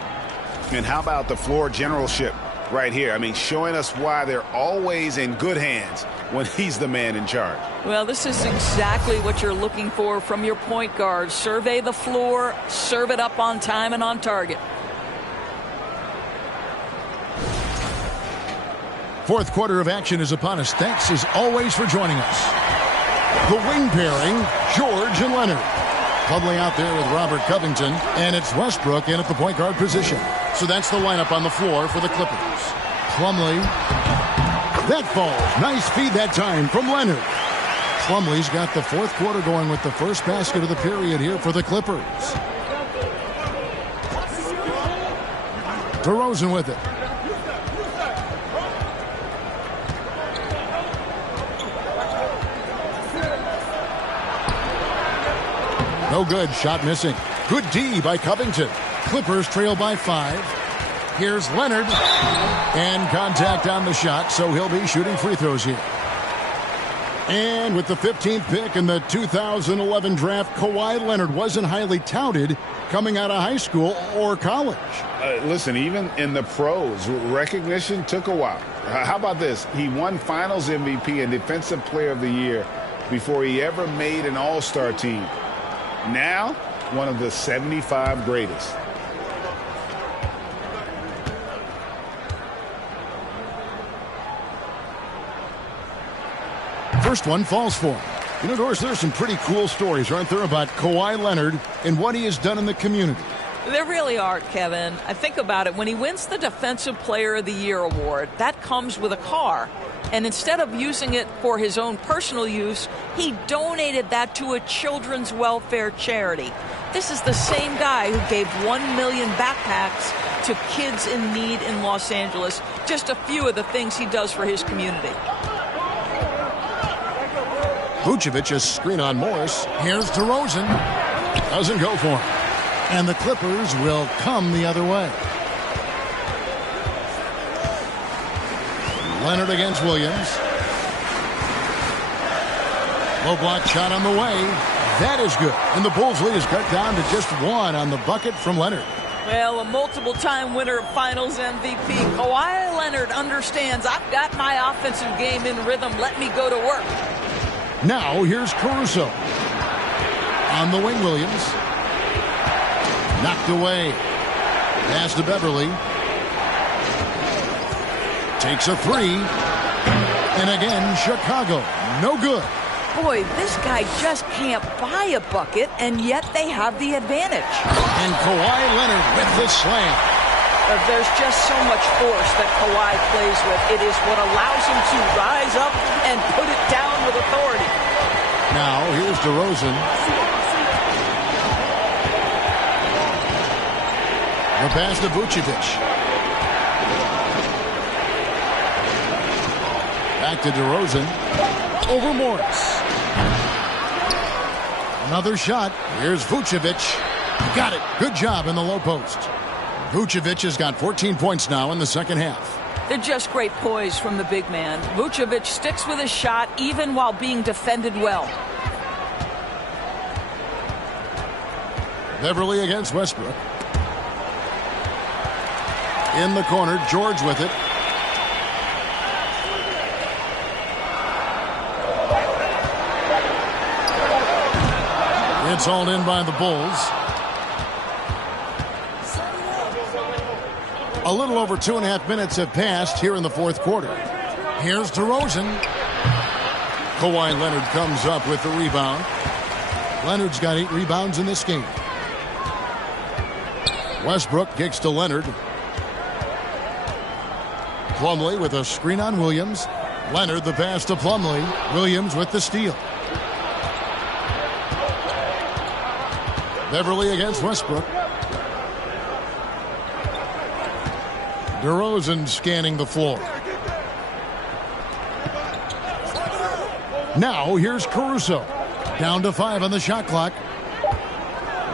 And how about the floor generalship right here? I mean, showing us why they're always in good hands when he's the man in charge. Well, this is exactly what you're looking for from your point guard. Survey the floor, serve it up on time and on target. Fourth quarter of action is upon us. Thanks as always for joining us. The wing pairing, George and Leonard. Plumlee out there with Robert Covington, and it's Westbrook in at the point guard position. So that's the lineup on the floor for the Clippers. Plumlee. That falls. Nice feed that time from Leonard. Plumlee's got the fourth quarter going with the first basket of the period here for the Clippers. DeRozan with it. No good. Shot missing. Good D by Covington. Clippers trail by 5. Here's Leonard. And contact on the shot, so he'll be shooting free throws here. And with the 15th pick in the 2011 draft, Kawhi Leonard wasn't highly touted coming out of high school or college. Listen, even in the pros, recognition took a while. How about this? He won Finals MVP and Defensive Player of the Year before he ever made an All-Star team. Now, one of the 75 greatest. First one falls for him. You know, Doris, there's some pretty cool stories, aren't there, about Kawhi Leonard and what he has done in the community? There really are, Kevin. I think about it. When he wins the Defensive Player of the Year award, that comes with a car. And instead of using it for his own personal use, he donated that to a children's welfare charity. This is the same guy who gave 1 million backpacks to kids in need in Los Angeles. Just a few of the things he does for his community. Vucevic, a screen on Morris. Here's DeRozan. Doesn't go for him. And the Clippers will come the other way. Leonard against Williams. Low block shot on the way. That is good. And the Bulls lead is cut down to just 1 on the bucket from Leonard. Well, a multiple-time winner of Finals MVP, Kawhi Leonard understands I've got my offensive game in rhythm. Let me go to work. Now here's Caruso. On the wing, Williams. Knocked away. Pass to Beverly. Takes a 3. And again, Chicago. No good. Boy, this guy just can't buy a bucket, and yet they have the advantage. And Kawhi Leonard with the slam. There's just so much force that Kawhi plays with. It is what allows him to rise up and put it down with authority. Now, here's DeRozan. The pass to Vucevic. Back to DeRozan. Over Morris. Another shot. Here's Vucevic. Got it. Good job in the low post. Vucevic has got 14 points now in the second half. They're just great poise from the big man. Vucevic sticks with his shot even while being defended well. Beverly against Westbrook. In the corner, George with it. It's hauled in by the Bulls. A little over 2.5 minutes have passed here in the fourth quarter. Here's DeRozan. Kawhi Leonard comes up with the rebound. Leonard's got 8 rebounds in this game. Westbrook kicks to Leonard. Plumlee with a screen on Williams. Leonard the pass to Plumlee. Williams with the steal. Beverly against Westbrook. DeRozan scanning the floor. Now here's Caruso. Down to 5 on the shot clock.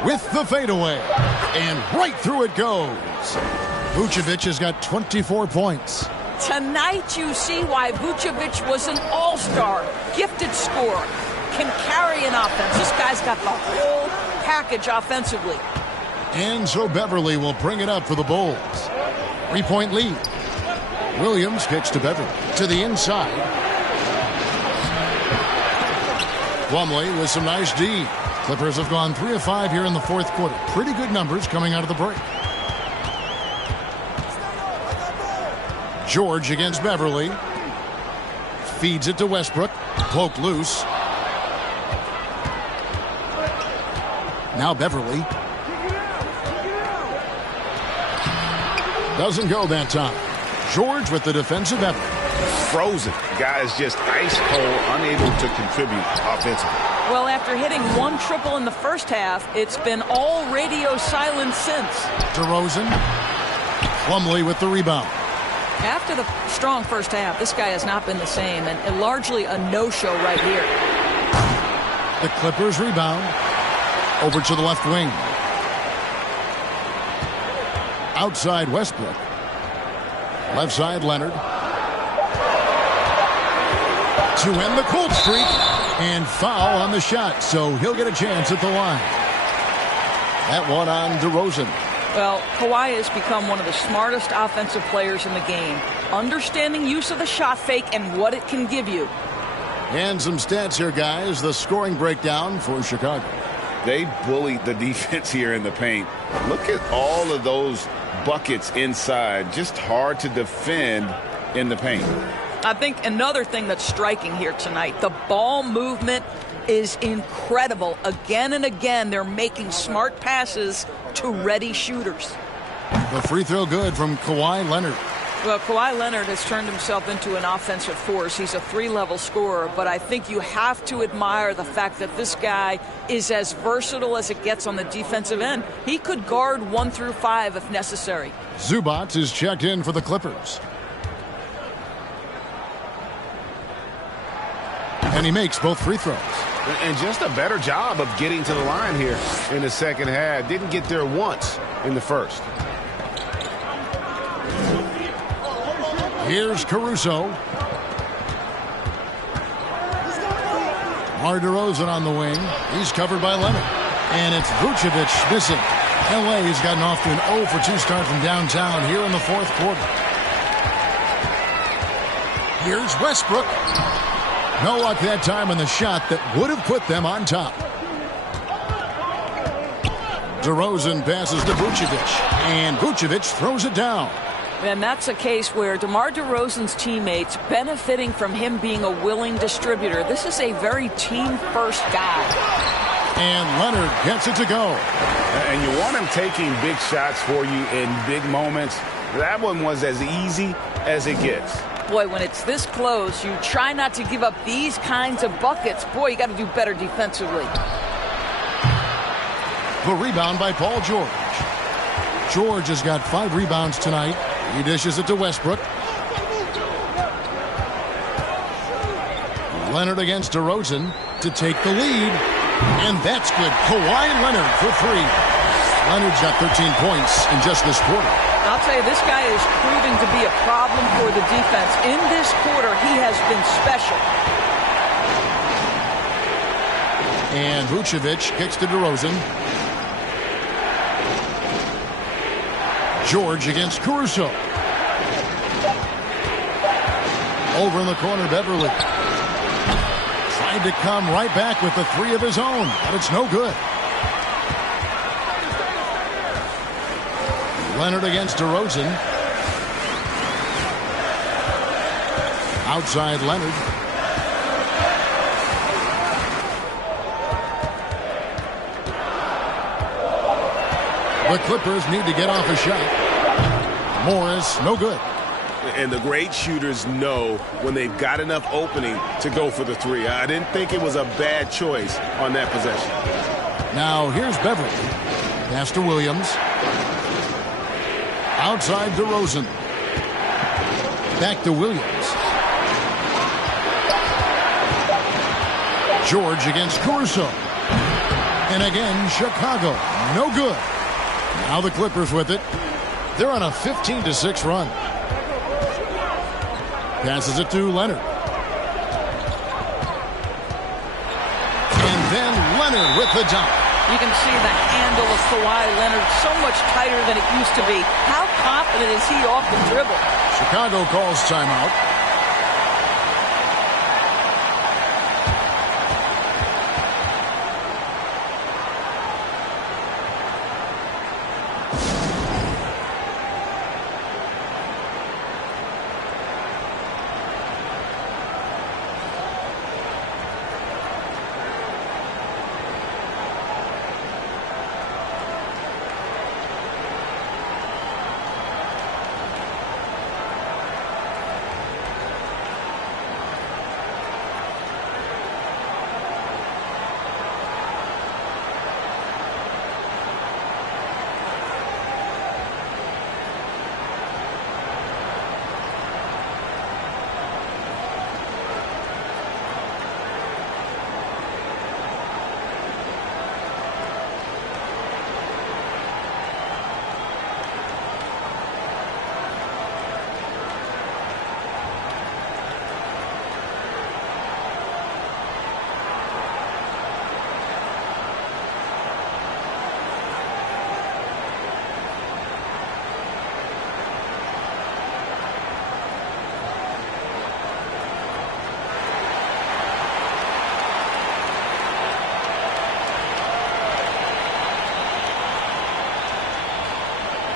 With the fadeaway. And right through it goes. Vucevic has got 24 points. Tonight you see why Vucevic was an all-star, gifted scorer, can carry an offense. This guy's got the whole package offensively. And so Beverly will bring it up for the Bulls. 3-point lead. Williams kicks to Beverly. To the inside. Plumlee with some nice D. Clippers have gone 3 of 5 here in the fourth quarter. Pretty good numbers coming out of the break. George against Beverly. Feeds it to Westbrook. Poked loose. Now Beverly. Doesn't go that time. George with the defensive effort. Frozen. Guys just ice cold, unable to contribute offensively. Well, after hitting 1 triple in the first half, it's been all radio silence since. DeRozan. Plumlee with the rebound. After the strong first half, this guy has not been the same, and largely a no-show right here. The Clippers rebound. Over to the left wing. Outside Westbrook. Left side Leonard. To end the cold streak. And foul on the shot, so he'll get a chance at the line. That one on DeRozan. Well, Kawhi has become one of the smartest offensive players in the game. Understanding use of the shot fake and what it can give you. And some stats here, guys. The scoring breakdown for Chicago. They bullied the defense here in the paint. Look at all of those buckets inside. Just hard to defend in the paint. I think another thing that's striking here tonight, the ball movement is incredible. Again and again, they're making smart passes to ready shooters. The free throw good from Kawhi Leonard. Well, Kawhi Leonard has turned himself into an offensive force. He's a 3-level scorer, but I think you have to admire the fact that this guy is as versatile as it gets on the defensive end. He could guard 1 through 5 if necessary. Zubac is checked in for the Clippers. And he makes both free throws. And just a better job of getting to the line here in the second half. Didn't get there once in the first. Here's Caruso. DeMar DeRozan on the wing. He's covered by Leonard. And it's Vucevic missing. LA has gotten off to an 0 for 2 start from downtown here in the fourth quarter. Here's Westbrook. No luck that time on the shot that would have put them on top. DeRozan passes to Vucevic. And Vucevic throws it down. And that's a case where DeMar DeRozan's teammates benefiting from him being a willing distributor. This is a very team-first guy. And Leonard gets it to go. And you want him taking big shots for you in big moments. That one was as easy as it gets. Boy, when it's this close, you try not to give up these kinds of buckets. Boy, you got to do better defensively. The rebound by Paul George. George has got 5 rebounds tonight. He dishes it to Westbrook. Leonard against DeRozan to take the lead. And that's good. Kawhi Leonard for 3. Leonard's got 13 points in just this quarter. I'll tell you, this guy is proving to be a problem for the defense. In this quarter, he has been special. And Vucevic kicks to DeRozan. George against Caruso. Over in the corner, Beverly. Tried to come right back with the 3 of his own, but it's no good. Leonard against DeRozan. Outside Leonard. The Clippers need to get off a shot. Morris, no good. And the great shooters know when they've got enough opening to go for the 3. I didn't think it was a bad choice on that possession. Now here's Beverly. Pass to Williams. Outside DeRozan. Back to Williams. George against Caruso. And again, Chicago. No good. Now the Clippers with it. They're on a 15-6 run. Passes it to Leonard. And then Leonard with the dunk. You can see the handle of Kawhi Leonard so much tighter than it used to be. How confident is he off the dribble? Chicago calls timeout.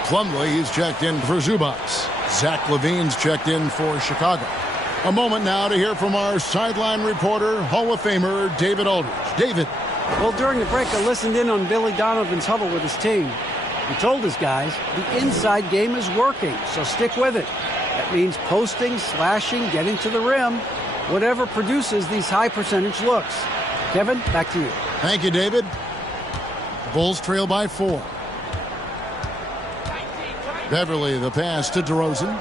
Plumlee is checked in for Zubac. Zach LaVine's checked in for Chicago. A moment now to hear from our sideline reporter, Hall of Famer David Aldridge. David. Well, during the break, I listened in on Billy Donovan's huddle with his team. He told his guys the inside game is working, so stick with it. That means posting, slashing, getting to the rim, whatever produces these high percentage looks. Kevin, back to you. Thank you, David. Bulls trail by 4. Beverly, the pass to DeRozan.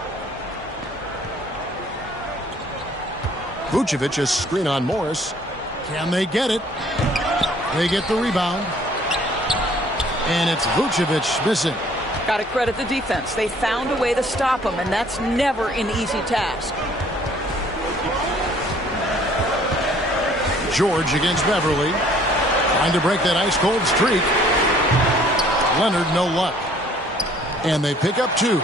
Vucevic, a screen on Morris. Can they get it? They get the rebound. And it's Vucevic missing. Got to credit the defense. They found a way to stop him, and that's never an easy task. George against Beverly. Trying to break that ice-cold streak. Leonard, no luck. And they pick up 2.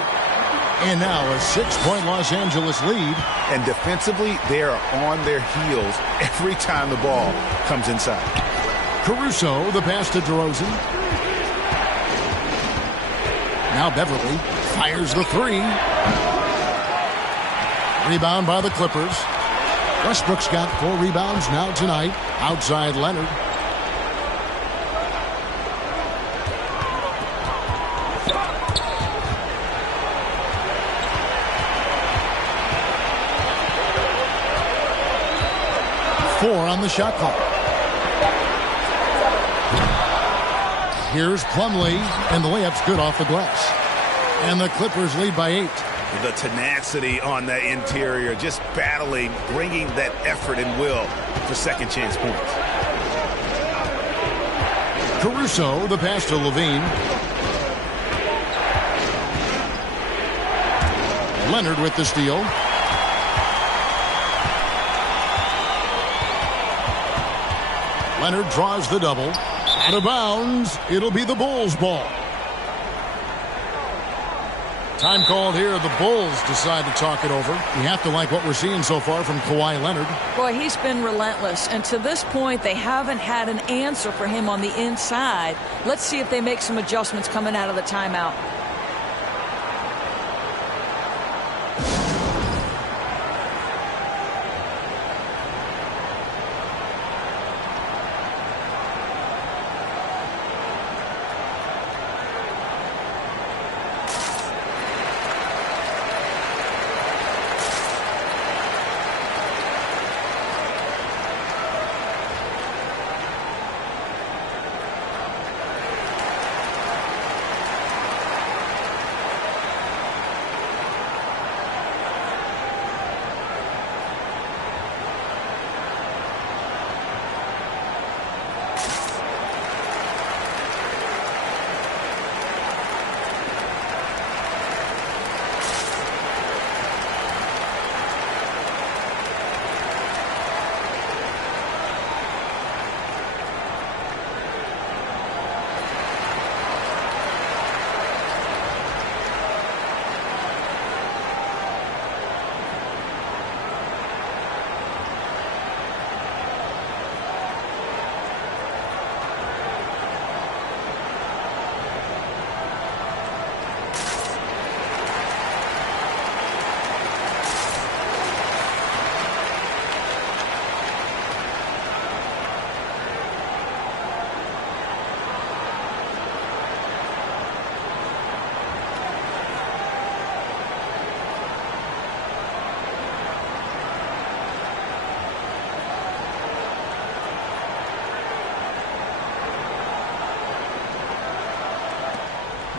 And now a 6-point Los Angeles lead. And defensively, they are on their heels every time the ball comes inside. Caruso, the pass to DeRozan. Now Beverly fires the 3. Rebound by the Clippers. Westbrook's got 4 rebounds now tonight. Outside Leonard. Four on the shot clock. Here's Plumlee, and the layup's good off the glass. And the Clippers lead by 8. The tenacity on that interior, just battling, bringing that effort and will for second chance points. Caruso, the pass to Levine. Leonard with the steal. Leonard draws the double. Out of bounds. It'll be the Bulls' ball. Time called here. The Bulls decide to talk it over. You have to like what we're seeing so far from Kawhi Leonard. Boy, he's been relentless. And to this point, they haven't had an answer for him on the inside. Let's see if they make some adjustments coming out of the timeout.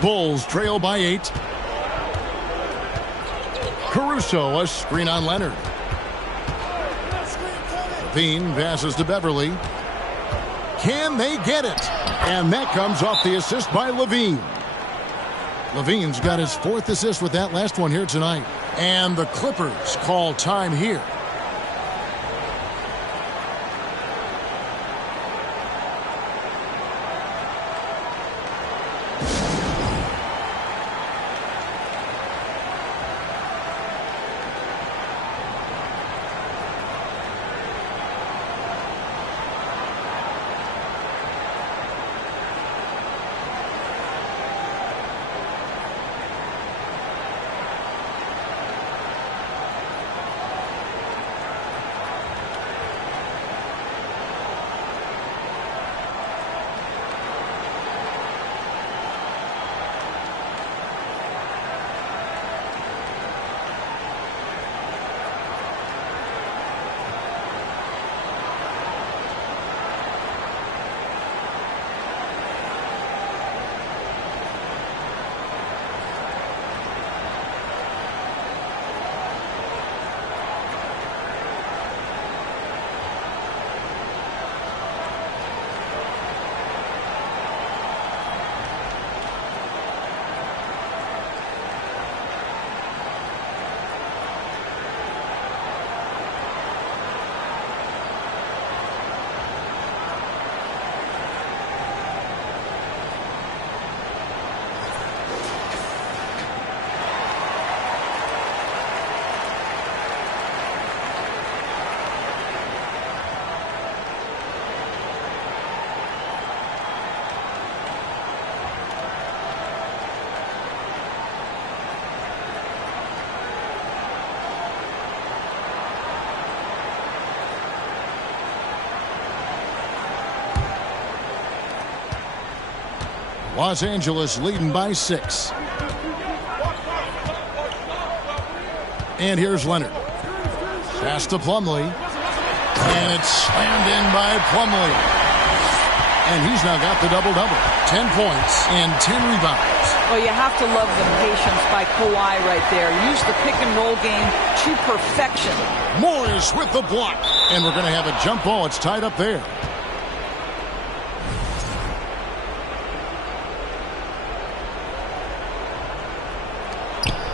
Bulls trail by 8. Caruso, a screen on Leonard. Levine passes to Beverly. Can they get it? And that comes off the assist by Levine. Levine's got his 4th assist with that last one here tonight. And the Clippers call time here. Los Angeles leading by 6. And here's Leonard. Pass to Plumlee. And it's slammed in by Plumlee. And he's now got the double-double. 10 points and 10 rebounds. Well, you have to love the patience by Kawhi right there. Use the pick-and-roll game to perfection. Morris with the block. And we're going to have a jump ball. It's tied up there.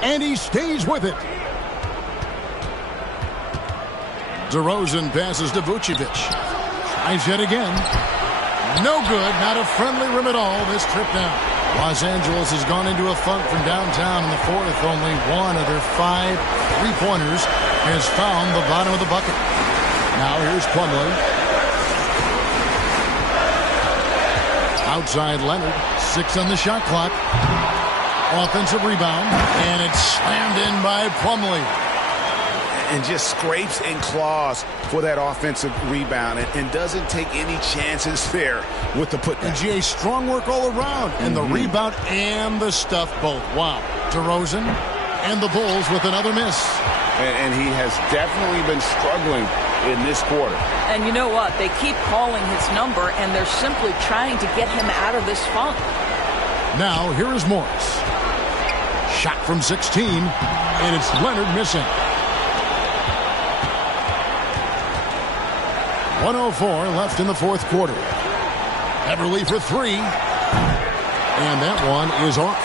And he stays with it. DeRozan passes to Vucevic. Tries yet again. No good. Not a friendly rim at all this trip down. Los Angeles has gone into a funk from downtown in the fourth. Only one of their 5 3-pointers has found the bottom of the bucket. Now here's Plumlee. Outside Leonard. 6 on the shot clock. Offensive rebound. And it's slammed in by Plumlee. And just scrapes and claws for that offensive rebound and doesn't take any chances there with the putback. And GA, strong work all around. And the rebound and the stuff both. Wow. DeRozan and the Bulls with another miss. And he has definitely been struggling in this quarter. And you know what? They keep calling his number, and they're simply trying to get him out of this funk. Now, here is Morris. Shot from 16, and it's Leonard missing. 1:04 left in the fourth quarter. Beverly for 3. And that one is off.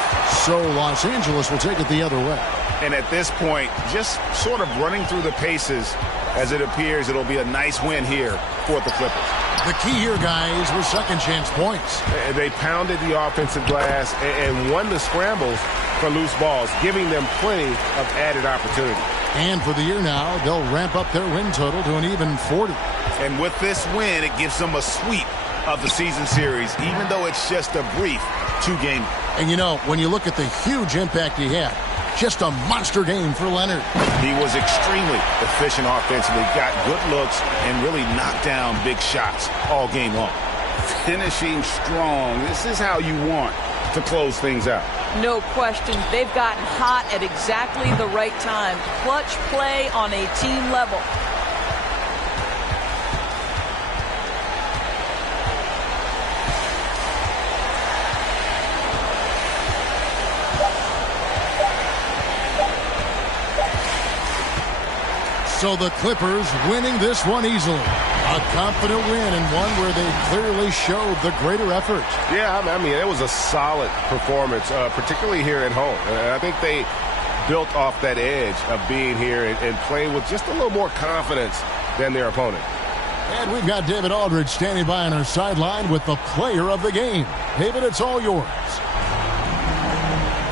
So Los Angeles will take it the other way. And at this point, just sort of running through the paces, as it appears it'll be a nice win here for the Clippers. The key here, guys, were second chance points. They pounded the offensive glass and won the scrambles for loose balls, giving them plenty of added opportunity. And for the year now, they'll ramp up their win total to an even 40. And with this win, it gives them a sweep of the season series, even though it's just a brief 2-game. And you know, when you look at the huge impact he had, just a monster game for Leonard. He was extremely efficient offensively, got good looks, and really knocked down big shots all game long. Finishing strong. This is how you want to close things out. No question. They've gotten hot at exactly the right time. Clutch play on a team level. So the Clippers winning this one easily. A confident win and one where they clearly showed the greater effort. Yeah, I mean, it was a solid performance, particularly here at home. And I think they built off that edge of being here and playing with just a little more confidence than their opponent. And we've got David Aldridge standing by on our sideline with the player of the game. David, it's all yours.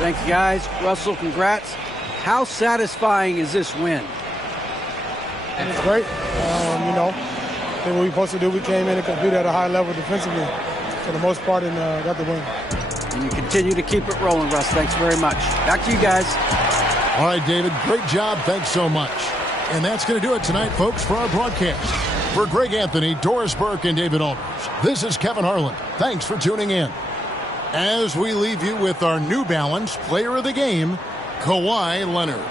Thank you, guys. Russell, congrats. How satisfying is this win? And it's great. Did what we were supposed to do. We came in and competed at a high level defensively for the most part and got the win. And you continue to keep it rolling, Russ. Thanks very much. Back to you guys. All right, David, great job. Thanks so much. And that's going to do it tonight, folks, for our broadcast. For Greg Anthony, Doris Burke, and David Aldridge, this is Kevin Harlan. Thanks for tuning in. As we leave you with our New Balance player of the game, Kawhi Leonard.